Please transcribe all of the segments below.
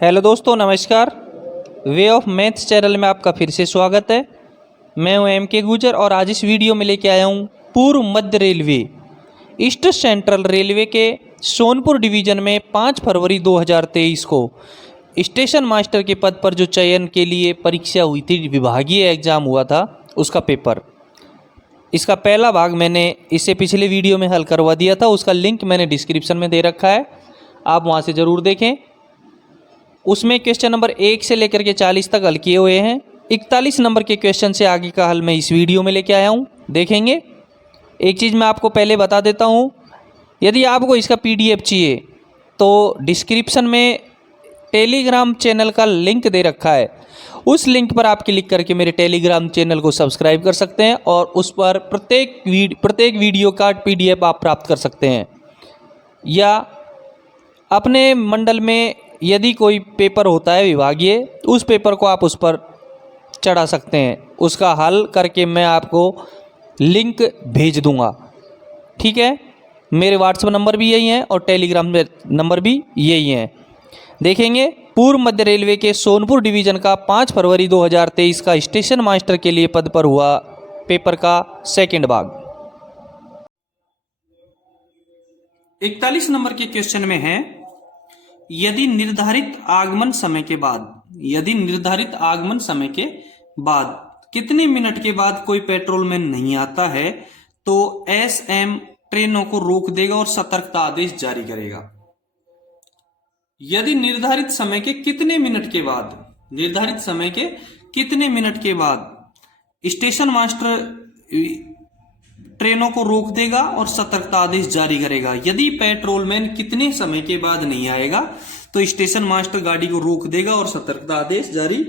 Hello दोस्तों, नमस्कार। Way of maths channel में आपका फिर से स्वागत है। मैं हूं एम के गुजर और आज इस वीडियो में लेके आया हूं पूर्व मध्य रेलवे ईस्ट सेंट्रल रेलवे के सोनपुर डिवीज़न में 5 फरवरी 2023 को स्टेशन मास्टर के पद पर जो चयन के लिए परीक्षा हुई थी, विभागीय एग्ज़ाम हुआ था, उसका पेपर। इसका पहला भाग मैंने इससे पिछले वीडियो में हल करवा दिया था, उसका लिंक मैंने डिस्क्रिप्शन में दे रखा है, आप वहाँ से ज़रूर देखें। उसमें क्वेश्चन नंबर 1 से लेकर के 40 तक हल किए हुए हैं। 41 नंबर के क्वेश्चन से आगे का हल मैं इस वीडियो में लेके आया हूँ, देखेंगे। एक चीज़ मैं आपको पहले बता देता हूँ, यदि आपको इसका PDF चाहिए तो डिस्क्रिप्शन में टेलीग्राम चैनल का लिंक दे रखा है, उस लिंक पर आप क्लिक करके मेरे टेलीग्राम चैनल को सब्सक्राइब कर सकते हैं और उस पर प्रत्येक वीडियो का PDF आप प्राप्त कर सकते हैं। या अपने मंडल में यदि कोई पेपर होता है विभागीय, उस पेपर को आप उस पर चढ़ा सकते हैं, उसका हल करके मैं आपको लिंक भेज दूंगा, ठीक है। मेरे व्हाट्सएप नंबर भी यही हैं और टेलीग्राम नंबर भी यही हैं। देखेंगे पूर्व मध्य रेलवे के सोनपुर डिवीज़न का 5 फरवरी 2023 का स्टेशन मास्टर के लिए पद पर हुआ पेपर का सेकंड भाग। 41 नंबर के क्वेश्चन में है, यदि निर्धारित आगमन समय के बाद कितने मिनट के बाद कोई पेट्रोलमैन नहीं आता है तो SM ट्रेनों को रोक देगा और सतर्कता आदेश जारी करेगा। यदि निर्धारित समय के कितने मिनट के बाद स्टेशन मास्टर ट्रेनों को रोक देगा और सतर्कता आदेश जारी करेगा। यदि पेट्रोलमैन कितने समय के बाद नहीं आएगा तो स्टेशन मास्टर गाड़ी को रोक देगा और सतर्कता आदेश जारी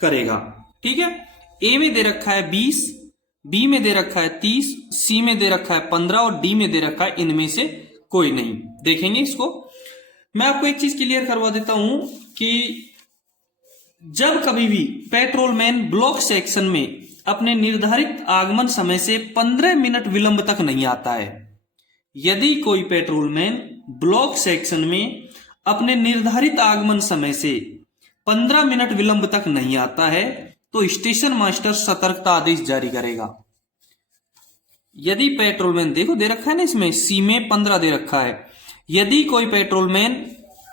करेगा, ठीक है। ए में दे रखा है 20, बी में दे रखा है 30, सी में दे रखा है 15 और डी में दे रखा है इनमें से कोई नहीं। देखेंगे इसको। मैं आपको एक चीज क्लियर करवा देता हूं कि जब कभी भी पेट्रोलमैन ब्लॉक सेक्शन में अपने निर्धारित आगमन समय से 15 मिनट विलंब तक नहीं आता है, यदि कोई पेट्रोलमैन ब्लॉक सेक्शन में अपने निर्धारित आगमन समय से 15 मिनट विलंब तक नहीं आता है तो स्टेशन मास्टर सतर्कता आदेश जारी करेगा। यदि पेट्रोलमैन, देखो दे रखा है ना इसमें, सी में 15 दे रखा है, यदि कोई पेट्रोलमैन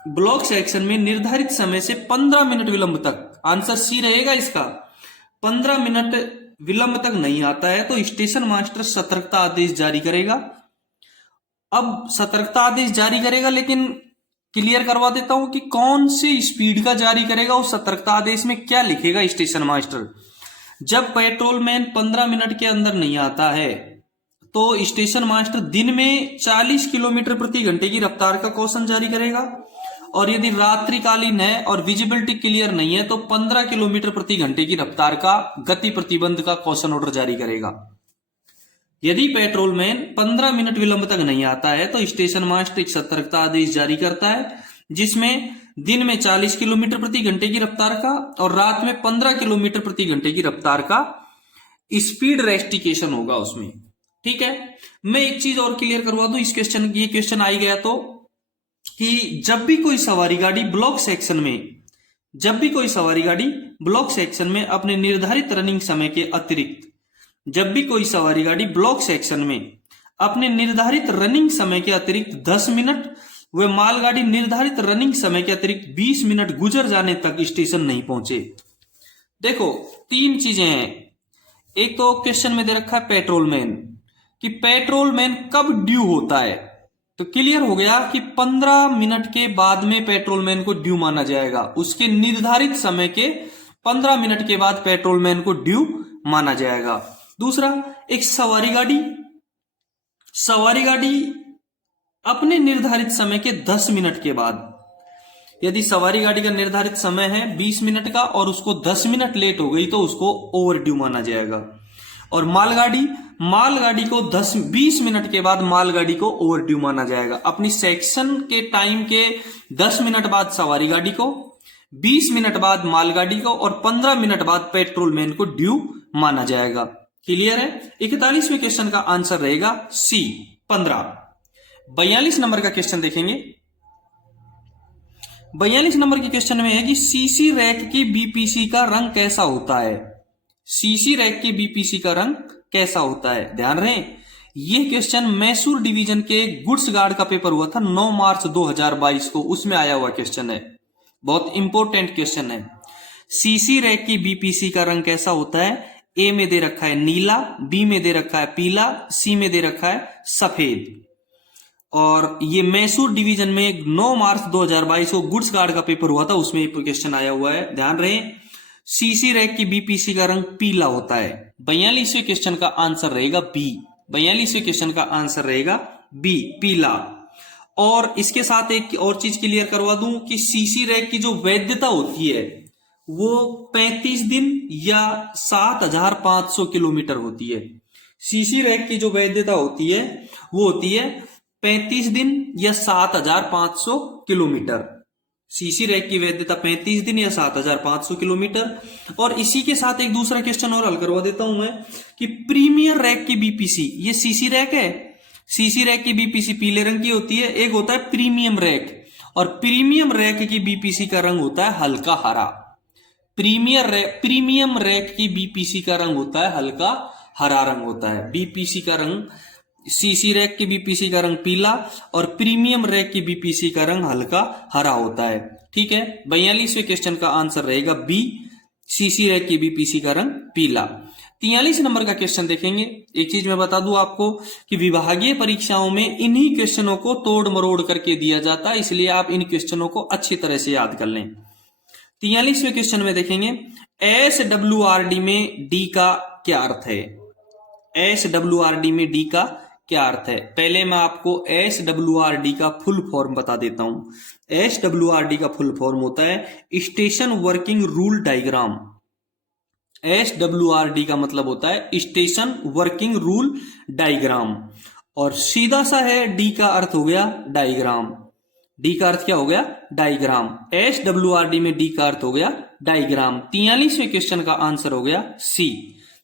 ब्लॉक सेक्शन में निर्धारित समय से 15 मिनट विलंब तक, आंसर सी रहेगा इसका, 15 मिनट विलंब तक नहीं आता है तो स्टेशन मास्टर सतर्कता आदेश जारी करेगा। अब सतर्कता आदेश जारी करेगा, लेकिन क्लियर करवा देता हूं कि कौन सी स्पीड का जारी करेगा, उस सतर्कता आदेश में क्या लिखेगा स्टेशन मास्टर। जब पेट्रोलमैन 15 मिनट के अंदर नहीं आता है तो स्टेशन मास्टर दिन में 40 किलोमीटर प्रति घंटे की रफ्तार का कौशन जारी करेगा, और यदि रात्रिकालीन है और विजिबिलिटी क्लियर नहीं है तो 15 किलोमीटर प्रति घंटे की रफ्तार का गति प्रतिबंध का कौशन ऑर्डर जारी करेगा। यदि पेट्रोलमैन 15 मिनट विलंब तक नहीं आता है तो स्टेशन मास्टर एक सतर्कता आदेश जारी करता है, जिसमें दिन में 40 किलोमीटर प्रति घंटे की रफ्तार का और रात में 15 किलोमीटर प्रति घंटे की रफ्तार का स्पीड रेस्ट्रिक्शन होगा उसमें, ठीक है। मैं एक चीज और क्लियर करवा दूं, इस क्वेश्चन, ये क्वेश्चन आ गया तो, कि जब भी कोई सवारी गाड़ी ब्लॉक सेक्शन में अपने निर्धारित रनिंग समय के अतिरिक्त, जब भी कोई सवारी गाड़ी ब्लॉक सेक्शन में अपने निर्धारित रनिंग समय के अतिरिक्त 10 मिनट व मालगाड़ी निर्धारित रनिंग समय के अतिरिक्त 20 मिनट गुजर जाने तक स्टेशन नहीं पहुंचे। देखो 3 चीजें हैं। एक तो क्वेश्चन में दे रखा है पेट्रोलमैन, कि पेट्रोलमैन कब ड्यू होता है, तो क्लियर हो गया कि 15 मिनट के बाद में पेट्रोलमैन को ड्यू माना जाएगा, उसके निर्धारित समय के 15 मिनट के बाद पेट्रोलमैन को ड्यू माना जाएगा। दूसरा, एक सवारी गाड़ी अपने निर्धारित समय के 10 मिनट के बाद, यदि सवारी गाड़ी का निर्धारित समय है 20 मिनट का और उसको 10 मिनट लेट हो गई तो उसको ओवर ड्यू माना जाएगा। और मालगाड़ी को 20 मिनट के बाद मालगाड़ी को ओवर ड्यू माना जाएगा। अपनी सेक्शन के टाइम के 10 मिनट बाद सवारी गाड़ी को, 20 मिनट बाद मालगाड़ी को और 15 मिनट बाद पेट्रोलमैन को ड्यू माना जाएगा। क्लियर है। 41वें क्वेश्चन का आंसर रहेगा सी 15। 42 नंबर का क्वेश्चन देखेंगे। 42 नंबर के क्वेश्चन में है कि सीसी रैक की बीपीसी का रंग कैसा होता है। सीसी रैक की बीपीसी का रंग कैसा होता है, ध्यान रहे ये क्वेश्चन मैसूर डिवीजन के गुड्स गार्ड का पेपर हुआ था 9 मार्च 2022 को, उसमें आया हुआ क्वेश्चन है, बहुत इंपॉर्टेंट क्वेश्चन है। सीसी रैक की बीपीसी का रंग कैसा होता है, ए में दे रखा है नीला, बी में दे रखा है पीला, सी में दे रखा है सफेद। और ये मैसूर डिवीजन में 9 मार्च 2022 को गुड्स गार्ड का पेपर हुआ था, उसमें क्वेश्चन आया हुआ है, ध्यान रहे सीसी रैक की बीपीसी का रंग पीला होता है। 42वें क्वेश्चन का आंसर रहेगा बी। 42वें क्वेश्चन का आंसर रहेगा बी, पीला। और इसके साथ एक और चीज क्लियर करवा दूं कि सीसी रैक की जो वैधता होती है वो 35 दिन या 7,500 किलोमीटर होती है। सीसी रैक की जो वैधता होती है वो होती है 35 दिन या 7,500 किलोमीटर। सीसी रैक की वैधता 35 दिन या 7,500 किलोमीटर। और इसी के साथ एक दूसरा क्वेश्चन और हल करवा देता हूं मैं कि प्रीमियर रैक की बीपीसी, ये सीसी रैक है, सीसी रैक की बीपीसी पीले रंग की होती है, एक होता है प्रीमियम रैक, और प्रीमियम रैक की बीपीसी का रंग होता है हल्का हरा। प्रीमियम रैक की बीपीसी का रंग होता है हल्का हरा रंग होता है। बीपीसी का रंग, सीसी रैक की बीपीसी का रंग पीला और प्रीमियम रैक की बीपीसी का रंग हल्का हरा होता है। ठीक है, 42वें क्वेश्चन का आंसर रहेगा बी, सीसी रैक की बीपीसी का रंग पीला। 43 नंबर का क्वेश्चन देखेंगे। एक चीज मैं बता दूं आपको कि विभागीय परीक्षाओं में इन्हीं क्वेश्चनों को तोड़ मरोड़ करके दिया जाता है, इसलिए आप इन क्वेश्चनों को अच्छी तरह से याद कर लें। 43वें क्वेश्चन में देखेंगे SWRD में डी का क्या अर्थ है। SWRD में डी का क्या अर्थ है, पहले मैं आपको SWRD का फुल फॉर्म बता देता हूं। SWRD का फुल फॉर्म होता है station working rule diagram. SWRD का मतलब होता है स्टेशन वर्किंग रूल डायग्राम, और सीधा सा है डी का अर्थ हो गया डायग्राम। डी का अर्थ क्या हो गया, डायग्राम। SWRD में डी का अर्थ हो गया डायग्राम। 43वें क्वेश्चन का आंसर हो गया सी।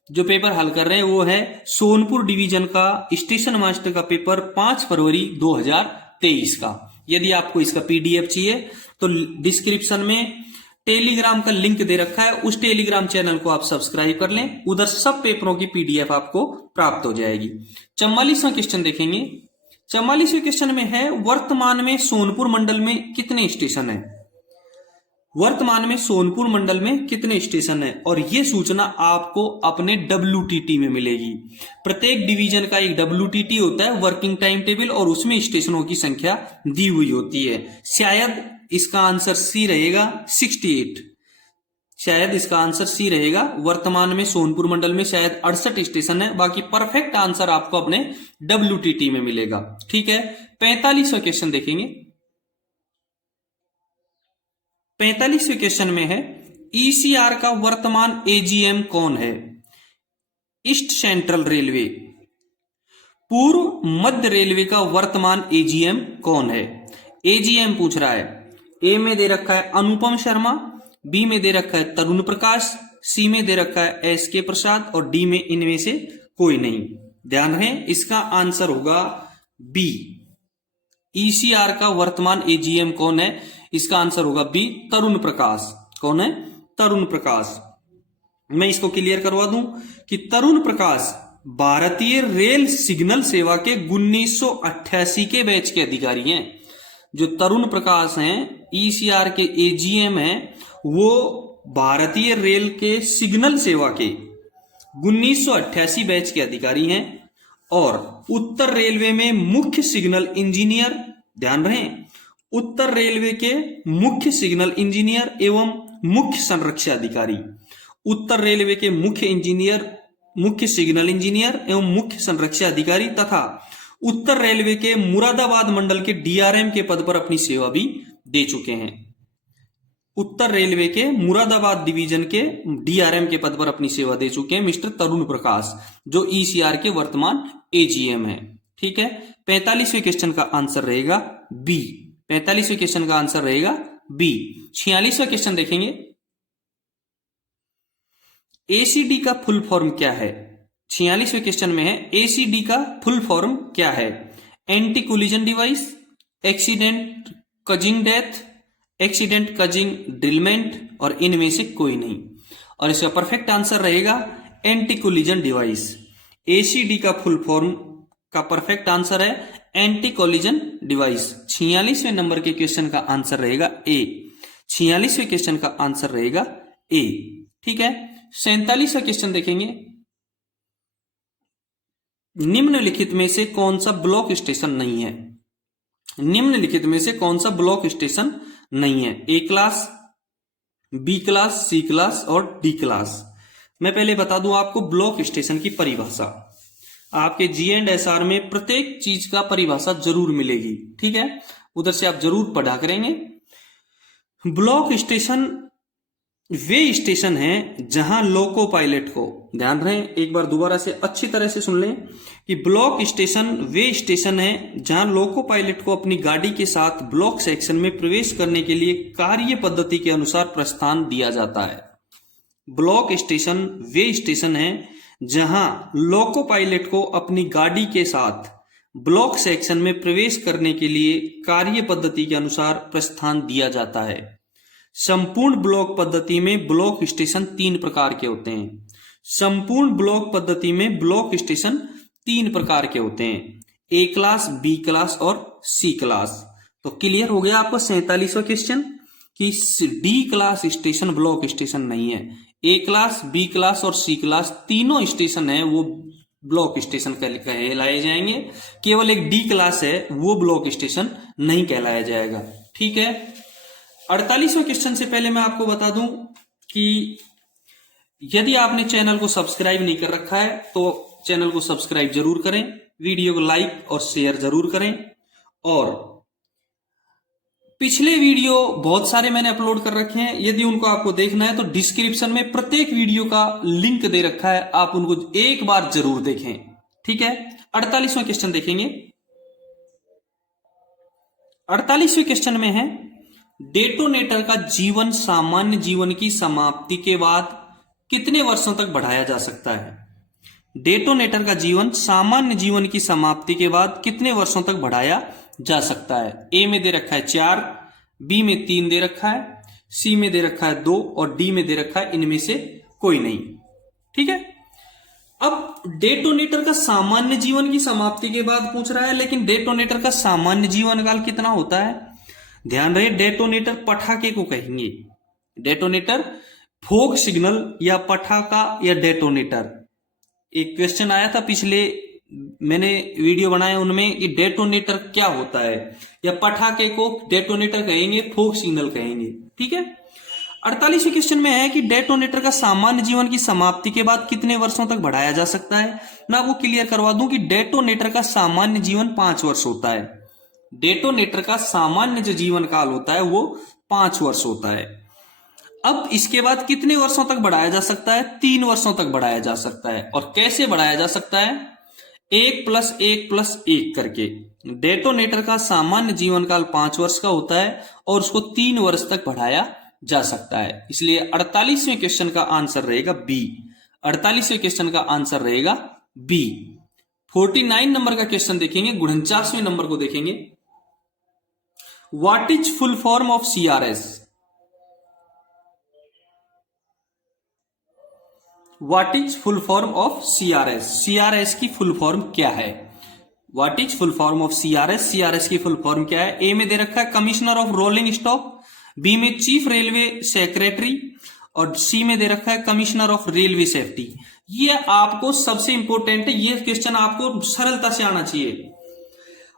जो पेपर हल कर रहे हैं वो है सोनपुर डिवीजन का स्टेशन मास्टर का पेपर 5 फरवरी 2023 का। यदि आपको इसका PDF चाहिए तो डिस्क्रिप्शन में टेलीग्राम का लिंक दे रखा है, उस टेलीग्राम चैनल को आप सब्सक्राइब कर लें, उधर सब पेपरों की PDF आपको प्राप्त हो जाएगी। 44वां क्वेश्चन देखेंगे। 44वें क्वेश्चन में है वर्तमान में सोनपुर मंडल में कितने स्टेशन है। वर्तमान में सोनपुर मंडल में कितने स्टेशन है, और यह सूचना आपको अपने WTT में मिलेगी। प्रत्येक डिवीजन का एक WTT होता है, वर्किंग टाइम टेबल, और उसमें स्टेशनों की संख्या दी हुई होती है। शायद इसका आंसर सी रहेगा 68। शायद इसका आंसर सी रहेगा। वर्तमान में सोनपुर मंडल में शायद 68 स्टेशन है, बाकी परफेक्ट आंसर आपको अपने WTT में मिलेगा। ठीक है, 45वां क्वेश्चन देखेंगे। 45वें क्वेश्चन में है ECR का वर्तमान AGM कौन है। ईस्ट सेंट्रल रेलवे, पूर्व मध्य रेलवे का वर्तमान AGM कौन है। AGM पूछ रहा है, ए में दे रखा है अनुपम शर्मा, बी में दे रखा है तरुण प्रकाश, सी में दे रखा है SK प्रसाद, और डी में इनमें से कोई नहीं। ध्यान रहे इसका आंसर होगा बी। ECR का वर्तमान AGM कौन है, इसका आंसर होगा बी, तरुण प्रकाश। कौन है, तरुण प्रकाश। मैं इसको क्लियर करवा दूं कि तरुण प्रकाश भारतीय रेल सिग्नल सेवा के 1988 के बैच के अधिकारी हैं। जो तरुण प्रकाश हैं ECR के AGM हैं, वो भारतीय रेल के सिग्नल सेवा के 1988 बैच के अधिकारी हैं, और उत्तर रेलवे में मुख्य सिग्नल इंजीनियर, ध्यान रहे उत्तर रेलवे के मुख्य सिग्नल इंजीनियर एवं मुख्य संरक्षा अधिकारी। उत्तर रेलवे के मुख्य इंजीनियर, मुख्य सिग्नल इंजीनियर एवं मुख्य संरक्षा अधिकारी तथा उत्तर रेलवे के मुरादाबाद मंडल के DRM के पद पर अपनी सेवा भी दे चुके हैं। उत्तर रेलवे के मुरादाबाद डिवीजन के DRM के पद पर अपनी सेवा दे चुके हैं मिस्टर तरुण प्रकाश, जो ECR के वर्तमान AGM है। ठीक है, 45वें क्वेश्चन का आंसर रहेगा बी। 45वें क्वेश्चन का आंसर रहेगा बी। 46वां क्वेश्चन देखेंगे। ACD का फुल फॉर्म क्या है। 46वें क्वेश्चन में है ACD का फुल फॉर्म क्या है। Anti collision device, accident causing death, accident causing derailment और इनमें से कोई नहीं। और इसका परफेक्ट आंसर रहेगा एंटी कोलिजन डिवाइस। एसीडी का फुल फॉर्म का परफेक्ट आंसर है एंटी कोलिजन डिवाइस। 46वें नंबर के क्वेश्चन का आंसर रहेगा ए। 46वें क्वेश्चन का आंसर रहेगा ए। ठीक है, 47वां क्वेश्चन देखेंगे। निम्नलिखित में से कौन सा ब्लॉक स्टेशन नहीं है? निम्नलिखित में से कौन सा ब्लॉक स्टेशन नहीं है? ए क्लास, बी क्लास, सी क्लास और डी क्लास। मैं पहले बता दूं आपको ब्लॉक स्टेशन की परिभाषा। आपके G&SR में प्रत्येक चीज का परिभाषा जरूर मिलेगी। ठीक है, उधर से आप जरूर पढ़ा करेंगे। ब्लॉक स्टेशन वे स्टेशन हैं जहां लोको पायलट को, ध्यान रहे एक बार दोबारा से अच्छी तरह से सुन लें कि ब्लॉक स्टेशन वे स्टेशन है जहां लोको पायलट को अपनी गाड़ी के साथ ब्लॉक सेक्शन में प्रवेश करने के लिए कार्य पद्धति के अनुसार प्रस्थान दिया जाता है। ब्लॉक स्टेशन वे स्टेशन है जहां लोको पायलट को अपनी गाड़ी के साथ ब्लॉक सेक्शन में प्रवेश करने के लिए कार्य पद्धति के अनुसार प्रस्थान दिया जाता है। संपूर्ण ब्लॉक पद्धति में ब्लॉक स्टेशन 3 प्रकार के होते हैं। संपूर्ण ब्लॉक पद्धति में ब्लॉक स्टेशन 3 प्रकार के होते हैं, ए क्लास, बी क्लास और सी क्लास। तो क्लियर हो गया आपको 47वां क्वेश्चन कि D class station block station नहीं है। ए क्लास, बी क्लास और सी क्लास तीनों स्टेशन है वो ब्लॉक स्टेशन कहलाए जाएंगे। केवल एक डी क्लास है वो ब्लॉक स्टेशन नहीं कहलाया जाएगा। ठीक है, 48वें क्वेश्चन से पहले मैं आपको बता दूं कि यदि आपने चैनल को सब्सक्राइब नहीं कर रखा है तो चैनल को सब्सक्राइब जरूर करें, वीडियो को लाइक और शेयर जरूर करें। और पिछले वीडियो बहुत सारे मैंने अपलोड कर रखे हैं, यदि उनको आपको देखना है तो डिस्क्रिप्शन में प्रत्येक वीडियो का लिंक दे रखा है, आप उनको एक बार जरूर देखें। ठीक है, 48वां क्वेश्चन देखेंगे। 48वें क्वेश्चन में है डेटोनेटर का जीवन सामान्य जीवन की समाप्ति के बाद कितने वर्षों तक बढ़ाया जा सकता है? डेटोनेटर का जीवन सामान्य जीवन की समाप्ति के बाद कितने वर्षों तक बढ़ाया जा सकता है? ए में दे रखा है 4, बी में 3 दे रखा है, सी में दे रखा है 2 और डी में दे रखा है इनमें से कोई नहीं। ठीक है, अब डेटोनेटर का सामान्य जीवन की समाप्ति के बाद पूछ रहा है, लेकिन डेटोनेटर का सामान्य जीवन काल कितना होता है? ध्यान रहे, डेटोनेटर पटाखे को कहेंगे। डेटोनेटर फोक सिग्नल या पटाखा या डेटोनेटर। एक क्वेश्चन आया था पिछले मैंने वीडियो बनाया उनमें कि डेटोनेटर क्या होता है, या पटाखे को डेटोनेटर कहेंगे, फोक सिग्नल कहेंगे। ठीक है, 48वें क्वेश्चन में है कि डेटोनेटर का सामान्य जीवन की समाप्ति के बाद कितने वर्षों तक बढ़ाया जा सकता है। मैं आपको क्लियर करवा दूं कि डेटोनेटर का सामान्य जीवन 5 वर्ष होता है। डेटोनेटर का सामान्य जो जीवन काल होता है वो 5 वर्ष होता है। अब इसके बाद कितने वर्षों तक बढ़ाया जा सकता है? 3 वर्षों तक बढ़ाया जा सकता है। और कैसे बढ़ाया जा सकता है? 1+1+1 करके। डेटोनेटर का सामान्य जीवन काल 5 वर्ष का होता है और उसको 3 वर्ष तक बढ़ाया जा सकता है। इसलिए 48वें क्वेश्चन का आंसर रहेगा बी। 48वें क्वेश्चन का आंसर रहेगा बी। 49 नंबर का क्वेश्चन देखेंगे, 49वें नंबर को देखेंगे। What is full form of CRS? What is full form of CRS? CRS की फुल फॉर्म क्या है? What is full form of CRS? CRS की फुल फॉर्म क्या है? ए में दे रखा है commissioner of rolling stock, B में चीफ रेलवे सेक्रेटरी और सी में दे रखा है कमिश्नर ऑफ रेलवे सेफ्टी। ये आपको सबसे इंपॉर्टेंट है, ये क्वेश्चन आपको सरलता से आना चाहिए।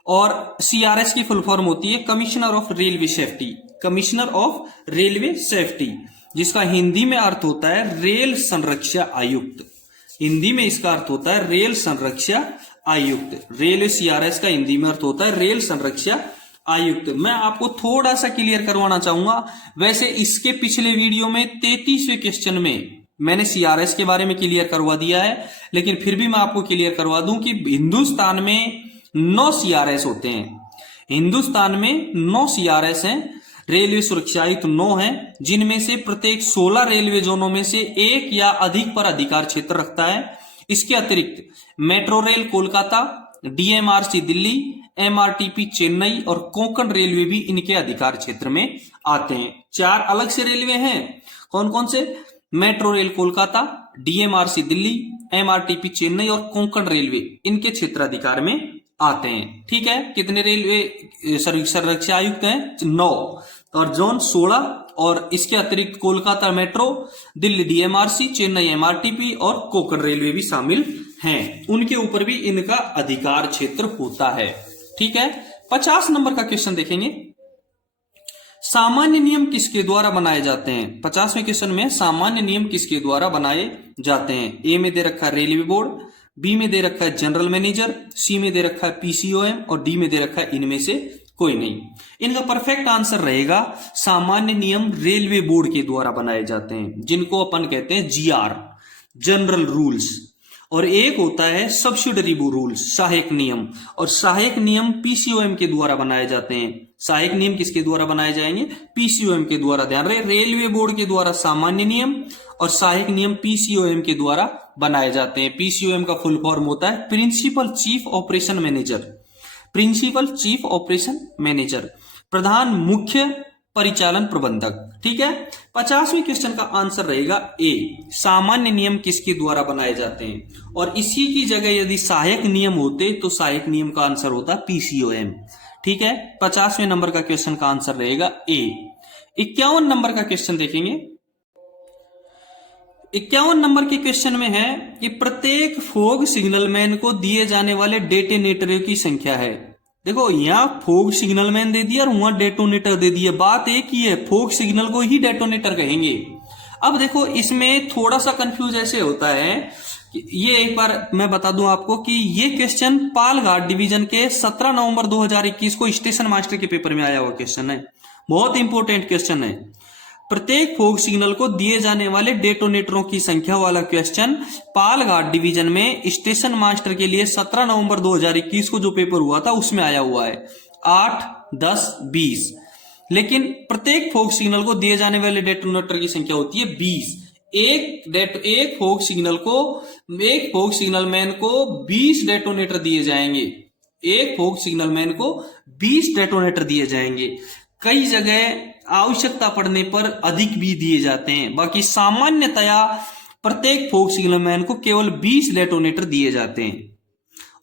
और CRS की फुल फॉर्म होती है commissioner of railway safety. Commissioner of railway safety, जिसका हिंदी में अर्थ होता है रेल संरक्षा आयुक्त। हिंदी में इसका अर्थ होता है रेल संरक्षा आयुक्त। रेलवे CRS का हिंदी में अर्थ होता है रेल संरक्षा आयुक्त। मैं आपको थोड़ा सा क्लियर करवाना चाहूंगा। वैसे इसके पिछले वीडियो में 33वें क्वेश्चन में मैंने CRS के बारे में क्लियर करवा दिया है, लेकिन फिर भी मैं आपको क्लियर करवा दूं कि हिंदुस्तान में 9 CRS होते हैं। हिंदुस्तान में 9 CRS हैं। रेलवे सुरक्षा आयुक्त 9 हैं, जिनमें से प्रत्येक 16 रेलवे जोनों में से एक या अधिक पर अधिकार क्षेत्र रखता है। इसके अतिरिक्त metro rail Kolkata, DMRC Delhi, MRTP Chennai और कोंकण रेलवे भी इनके अधिकार क्षेत्र में आते हैं। 4 अलग से रेलवे हैं, कौन कौन से? Metro rail Kolkata, DMRC Delhi, MRTP Chennai और कोंकण रेलवे इनके क्षेत्राधिकार में आते हैं। ठीक है, कितने रेलवे संरक्षा आयुक्त हैं? 9, और जोन 16, और इसके अतिरिक्त Kolkata metro, Delhi DMRC, Chennai MRTP और कोंकण रेलवे भी शामिल हैं। उनके ऊपर भी इनका अधिकार क्षेत्र होता है। ठीक है, 50 नंबर का क्वेश्चन देखेंगे। सामान्य नियम किसके द्वारा बनाए जाते हैं? 50वें क्वेश्चन में सामान्य नियम किसके द्वारा बनाए जाते हैं? ए में दे रखा है रेलवे बोर्ड, बी में दे रखा है जनरल मैनेजर, सी में दे रखा है पीसीओएम और डी में दे रखा है इनमें से कोई नहीं। इनका परफेक्ट आंसर रहेगा सामान्य नियम रेलवे बोर्ड के द्वारा बनाए जाते हैं, जिनको अपन कहते हैं जीआर, जनरल रूल्स। और एक होता है सब्सिडरी रूल्स, सहायक नियम, और सहायक नियम पीसीओएम के द्वारा बनाए जाते हैं। सहायक नियम किसके द्वारा बनाए जाएंगे? पीसीओएम के द्वारा। ध्यान रहे, रेलवे बोर्ड के द्वारा सामान्य नियम और सहायक नियम पीसीओएम के द्वारा बनाए जाते हैं। पीसीओएम का फुल फॉर्म होता है principal chief operation manager. Principal chief operation manager, प्रधान मुख्य परिचालन प्रबंधक। ठीक है, 50वें क्वेश्चन का आंसर रहेगा ए, सामान्य नियम किसके द्वारा बनाए जाते हैं। और इसी की जगह यदि सहायक नियम होते तो सहायक नियम का आंसर होता पीसीओएम। ठीक है, 50वें नंबर का क्वेश्चन का आंसर रहेगा ए। 51 नंबर का क्वेश्चन देखेंगे। 51 नंबर के क्वेश्चन में है कि प्रत्येक फोग सिग्नलमैन को दिए जाने वाले डेटोनेटरों की संख्या है। देखो, यहां फोग सिग्नलमैन दे दिया और वहां डेटोनेटर दे दिया, बात एक ही है, फोग सिग्नल को ही डेटोनेटर कहेंगे। अब देखो, इसमें थोड़ा सा कंफ्यूज ऐसे होता है कि ये एक बार मैं बता दूं आपको कि ये क्वेश्चन पालघाट डिवीजन के 17 नवंबर 2021 को स्टेशन मास्टर के पेपर में आया हुआ क्वेश्चन है, बहुत इंपॉर्टेंट क्वेश्चन है। प्रत्येक फोग सिग्नल को दिए जाने वाले डेटोनेटरों की संख्या वाला क्वेश्चन पालघाट डिवीजन में स्टेशन मास्टर के लिए 17 नवंबर 2021 को जो पेपर हुआ था उसमें आया हुआ है 8, 10, 20। लेकिन प्रत्येक फोग सिग्नल को दिए जाने वाले डेटोनेटर की संख्या होती है 20। एक फोग सिग्नलमैन को 20 डेटोनेटर दिए जाएंगे। एक फोग सिग्नलमैन को 20 डेटोनेटर दिए जाएंगे। कई जगह आवश्यकता पड़ने पर अधिक भी दिए जाते हैं, बाकी सामान्यतया प्रत्येक फोग सिग्नलमैन को केवल 20 डेटोनेटर दिए जाते हैं।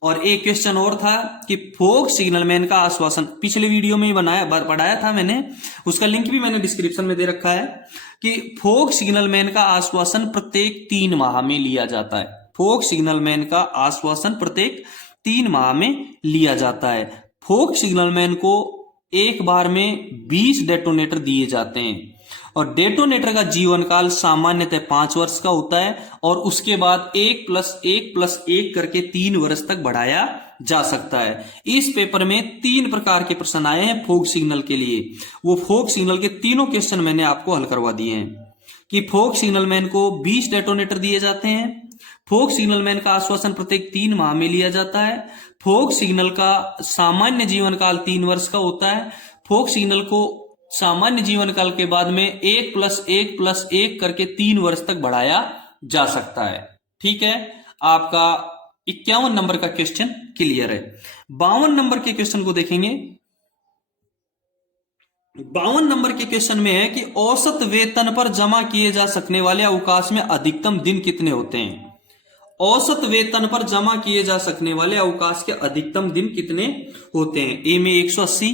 और एक क्वेश्चन और था कि फोग सिग्नलमैन का आश्वासन, पिछले वीडियो में पढ़ाया था मैंने, उसका लिंक भी मैंने डिस्क्रिप्शन में दे रखा है कि फोग सिग्नलमैन का आश्वासन प्रत्येक 3 माह में लिया जाता है। फोग सिग्नलमैन का आश्वासन प्रत्येक 3 माह में लिया जाता है। फोग सिग्नलमैन को एक बार में 20 डेटोनेटर दिए जाते हैं और डेटोनेटर का जीवन काल सामान्यतः 5 वर्ष का होता है और उसके बाद 1+1+1 करके 3 वर्ष तक बढ़ाया जा सकता है। इस पेपर में 3 प्रकार के प्रश्न आए हैं फोग सिग्नल के लिए। वो फोग सिग्नल के तीनों क्वेश्चन मैंने आपको हल करवा दिए हैं कि फोग सिग्नलमैन को 20 डेटोनेटर दिए जाते हैं, फोग सिग्नलमैन का आश्वासन प्रत्येक 3 माह में लिया जाता है, फोग सिग्नल का सामान्य जीवन काल 3 वर्ष का होता है, फोग सिग्नल को सामान्य जीवन काल के बाद में 1+1+1 करके 3 वर्ष तक बढ़ाया जा सकता है। ठीक है, आपका 51 नंबर का क्वेश्चन क्लियर है। 52 नंबर के क्वेश्चन को देखेंगे। 52 नंबर के क्वेश्चन में है कि औसत वेतन पर जमा किए जा सकने वाले अवकाश में अधिकतम दिन कितने होते हैं। औसत वेतन पर जमा किए जा सकने वाले अवकाश के अधिकतम दिन कितने होते हैं। ए में 180,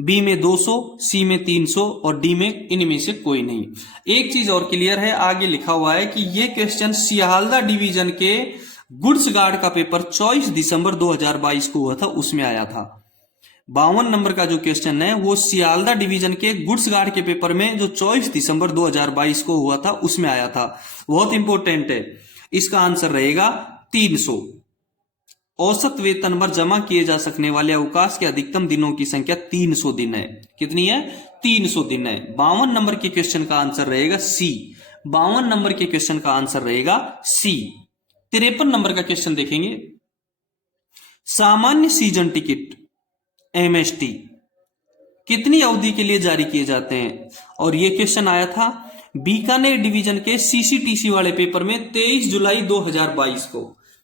बी में 200, सी में 300 और डी में इनमें से कोई नहीं। एक चीज और क्लियर है, आगे लिखा हुआ है कि यह क्वेश्चन सियालदा डिवीजन के गुड्स गार्ड का पेपर 24 दिसंबर 2022 को हुआ था, उसमें आया था। 52 नंबर का जो क्वेश्चन है वो सियालदा डिवीजन के गुड्स गार्ड के पेपर में जो 24 दिसंबर 2022 को हुआ था उसमें आया था, बहुत इंपॉर्टेंट है। इसका आंसर रहेगा 300। औसत वेतन पर जमा किए जा सकने वाले अवकाश के अधिकतम दिनों की संख्या 300 दिन है। कितनी है? 300 दिन है। 52 नंबर के क्वेश्चन का आंसर रहेगा सी। 52 नंबर के क्वेश्चन का आंसर रहेगा सी। 53 नंबर का क्वेश्चन देखेंगे। सामान्य सीजन टिकट एमएसटी कितनी अवधि के लिए जारी किए जाते हैं। और यह क्वेश्चन आया था बीकानेर डिवीजन के सीसीटीसी वाले पेपर में 23 जुलाई 2022 को।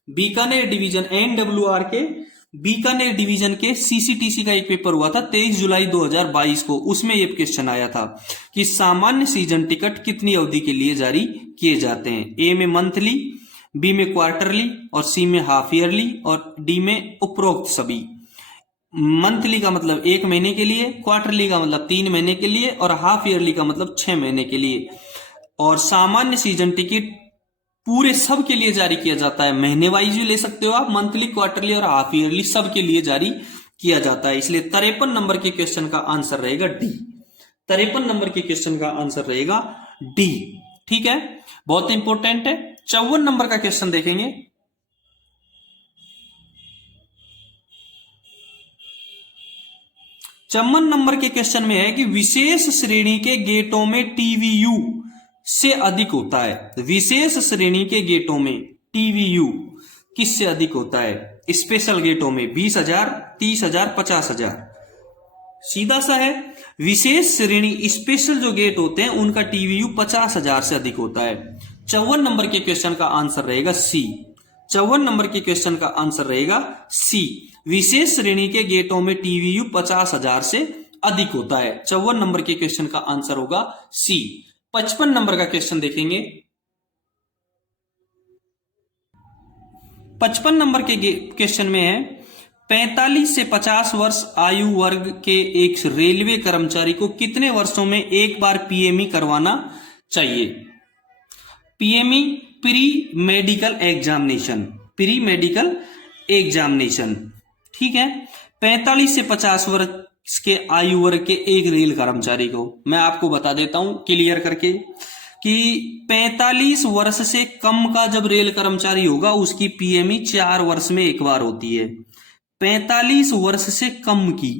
बीकानेर डिवीजन एनडब्ल्यूआर के बीकानेर डिवीजन के सीसीटीसी का एक पेपर हुआ था 23 जुलाई 2022 को, उसमें यह क्वेश्चन आया था कि सामान्य सीजन टिकट कितनी अवधि के लिए जारी किए जाते हैं। ए में मंथली, बी में क्वार्टरली और सी में हाफ ईयरली और डी में उपरोक्त सभी। मंथली का मतलब 1 महीने के लिए, क्वार्टरली का मतलब 3 महीने के लिए और हाफ ईयरली का मतलब 6 महीने के लिए। और सामान्य सीजन टिकट पूरे सब के लिए जारी किया जाता है, महीने वाइज भी ले सकते हो आप, मंथली, क्वार्टरली और हाफ ईयरली सब के लिए जारी किया जाता है। इसलिए 53 नंबर के क्वेश्चन का आंसर रहेगा डी। 53 नंबर के क्वेश्चन का आंसर रहेगा डी। ठीक है, बहुत इंपॉर्टेंट है। 54 नंबर का क्वेश्चन देखेंगे। 54 नंबर के क्वेश्चन में है कि विशेष श्रेणी के गेटों में टीवीयू से अधिक होता है। विशेष श्रेणी के गेटों में टीवीयू किससे अधिक होता है? स्पेशल गेटों में 20,000, 30,000, 50,000। सीधा सा है, विशेष श्रेणी स्पेशल जो गेट होते हैं उनका टीवीयू 50,000 से अधिक होता है। 54 नंबर के क्वेश्चन का आंसर रहेगा सी। 54 नंबर के क्वेश्चन का आंसर रहेगा सी। विशेष श्रेणी के गेटों में टीवीयू 50,000 से अधिक होता है। 54 नंबर के क्वेश्चन का आंसर होगा सी। 55 नंबर का क्वेश्चन देखेंगे। 55 नंबर के क्वेश्चन में है 45 से 50 वर्ष आयु वर्ग के एक रेलवे कर्मचारी को कितने वर्षों में एक बार पीएमई करवाना चाहिए? PME pre medical examination, pre medical examination. ठीक है, 45 से 50 वर्ष के आयु वर्ग के एक रेल कर्मचारी को मैं आपको बता देता हूं क्लियर करके कि 45 वर्ष से कम का जब रेल कर्मचारी होगा उसकी पीएमई 4 वर्ष में एक बार होती है। 45 वर्ष से कम की,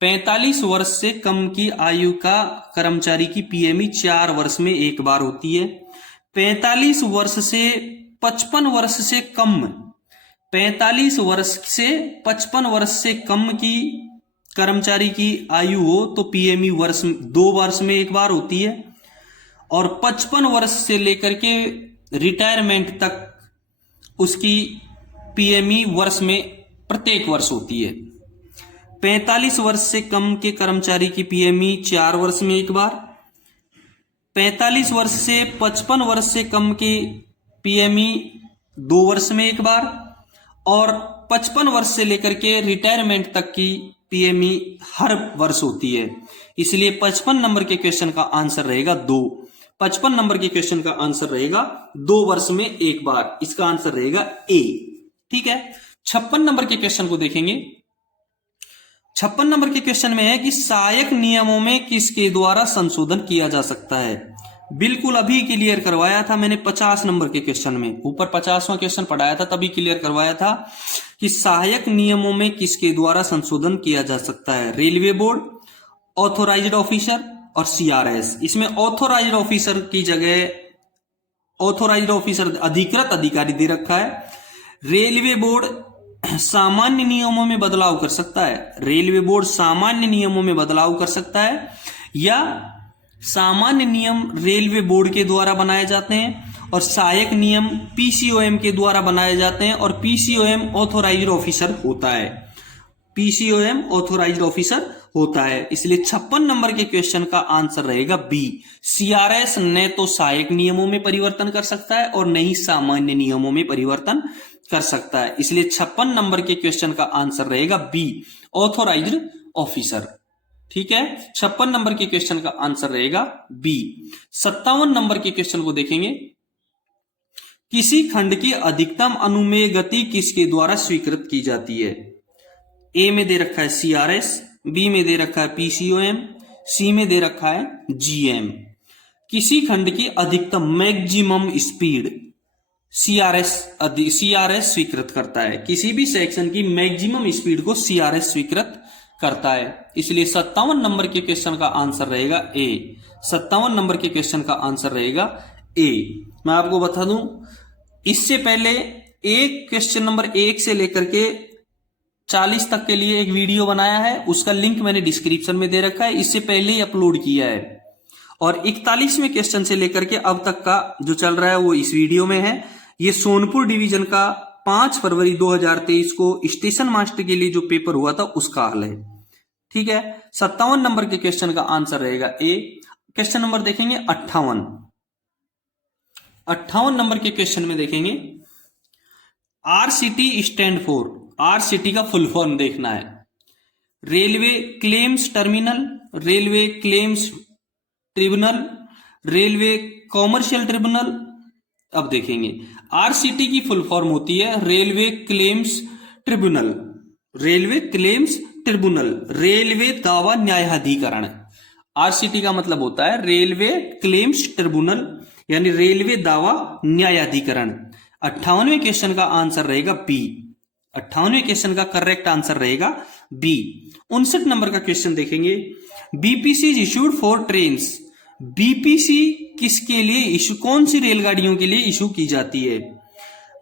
45 वर्ष से कम की आयु का कर्मचारी की पीएमई 4 वर्ष में एक बार होती है। 45 वर्ष से 55 वर्ष से कम, 45 वर्ष से 55 वर्ष से कम की कर्मचारी की आयु हो तो पीएमई 2 वर्ष में एक बार होती है। और 55 वर्ष से लेकर के रिटायरमेंट तक उसकी पीएमई वर्ष में प्रत्येक वर्ष होती है। 45 वर्ष से कम के कर्मचारी की पीएमई 4 वर्ष में एक बार, 45 वर्ष से 55 वर्ष से कम की पीएमई 2 वर्ष में एक बार और 55 वर्ष से लेकर के रिटायरमेंट तक की पीएमई हर वर्ष होती है। इसलिए 55 नंबर के क्वेश्चन का आंसर रहेगा 2। 55 नंबर के क्वेश्चन का आंसर रहेगा 2 वर्ष में एक बार। इसका आंसर रहेगा ए। ठीक है, 56 नंबर के क्वेश्चन को देखेंगे। 56 नंबर के क्वेश्चन में है कि सहायक नियमों में किसके द्वारा संशोधन किया जा सकता है? बिल्कुल अभी क्लियर करवाया था मैंने 50 नंबर के क्वेश्चन में, ऊपर 50वां क्वेश्चन पढ़ाया था तभी क्लियर करवाया था कि सहायक नियमों में किसके द्वारा संशोधन किया जा सकता है? रेलवे बोर्ड, ऑथोराइज्ड ऑफिसर और सीआरएस। इसमें ऑथोराइज्ड ऑफिसर की जगह ऑथोराइज्ड ऑफिसर अधिकृत अधिकारी दे रखा है। रेलवे बोर्ड सामान्य नियमों में बदलाव कर सकता है, रेलवे बोर्ड सामान्य नियमों में बदलाव कर सकता है या सामान्य नियम रेलवे बोर्ड के द्वारा बनाए जाते हैं और सहायक नियम पीसीओएम के द्वारा बनाए जाते हैं और पीसीओएम ऑथोराइज्ड ऑफिसर होता है। पीसीओएम ऑथोराइज्ड ऑफिसर होता है। इसलिए 56 नंबर के क्वेश्चन का आंसर रहेगा बी। सीआरएस न तो सहायक नियमों में परिवर्तन कर सकता है और न ही सामान्य नियमों में परिवर्तन कर सकता है। इसलिए 56 नंबर के क्वेश्चन का आंसर रहेगा बी, ऑथोराइज्ड ऑफिसर। ठीक है, 56 नंबर के क्वेश्चन का आंसर रहेगा बी। 57 नंबर के क्वेश्चन को देखेंगे। किसी खंड की अधिकतम अनुमेय गति किसके द्वारा स्वीकृत की जाती है? ए में दे रखा है सीआरएस, बी में दे रखा है पीसीओएम, सी में दे रखा है जीएम। किसी खंड की अधिकतम मैक्सिमम स्पीड सीआरएस स्वीकृत करता है। किसी भी सेक्शन की मैक्सिमम स्पीड को सीआरएस स्वीकृत करता है। इसलिए 57 नंबर के क्वेश्चन का आंसर रहेगा ए। 57 नंबर के क्वेश्चन का आंसर रहेगा ए। मैं आपको बता दूं, इससे पहले एक क्वेश्चन नंबर 1 से लेकर के 40 तक के लिए एक वीडियो बनाया है, उसका लिंक मैंने डिस्क्रिप्शन में दे रखा है, इससे पहले ही अपलोड किया है। और 41वें क्वेश्चन से लेकर के अब तक का जो चल रहा है वो इस वीडियो में है। ये सोनपुर डिवीजन का 5 फरवरी 2023 को स्टेशन मास्टर के लिए जो पेपर हुआ था उसका हल है। ठीक है, 57 नंबर के क्वेश्चन का आंसर रहेगा ए। क्वेश्चन नंबर देखेंगे 58 नंबर के क्वेश्चन में देखेंगे आरसीटी स्टैंड फॉर, आरसीटी का फुल फॉर्म देखना है। Railway claims terminal, railway claims tribunal, railway commercial tribunal. अब देखेंगे आरसीटी की फुल फॉर्म होती है railway claims tribunal, railway claims tribunal, railway दावा न्यायाधिकरण। आरसीटी का मतलब होता है रेलवे क्लेम्स ट्रिब्यूनल, यानी रेलवे दावा न्यायाधिकरण। 58वें क्वेश्चन का आंसर रहेगा बी। 58वें क्वेश्चन का करेक्ट आंसर रहेगा बी। 59 नंबर का क्वेश्चन देखेंगे BPC is issued for trains. BPC किसके लिए इशू, कौन सी रेलगाड़ियों के लिए इशू की जाती है?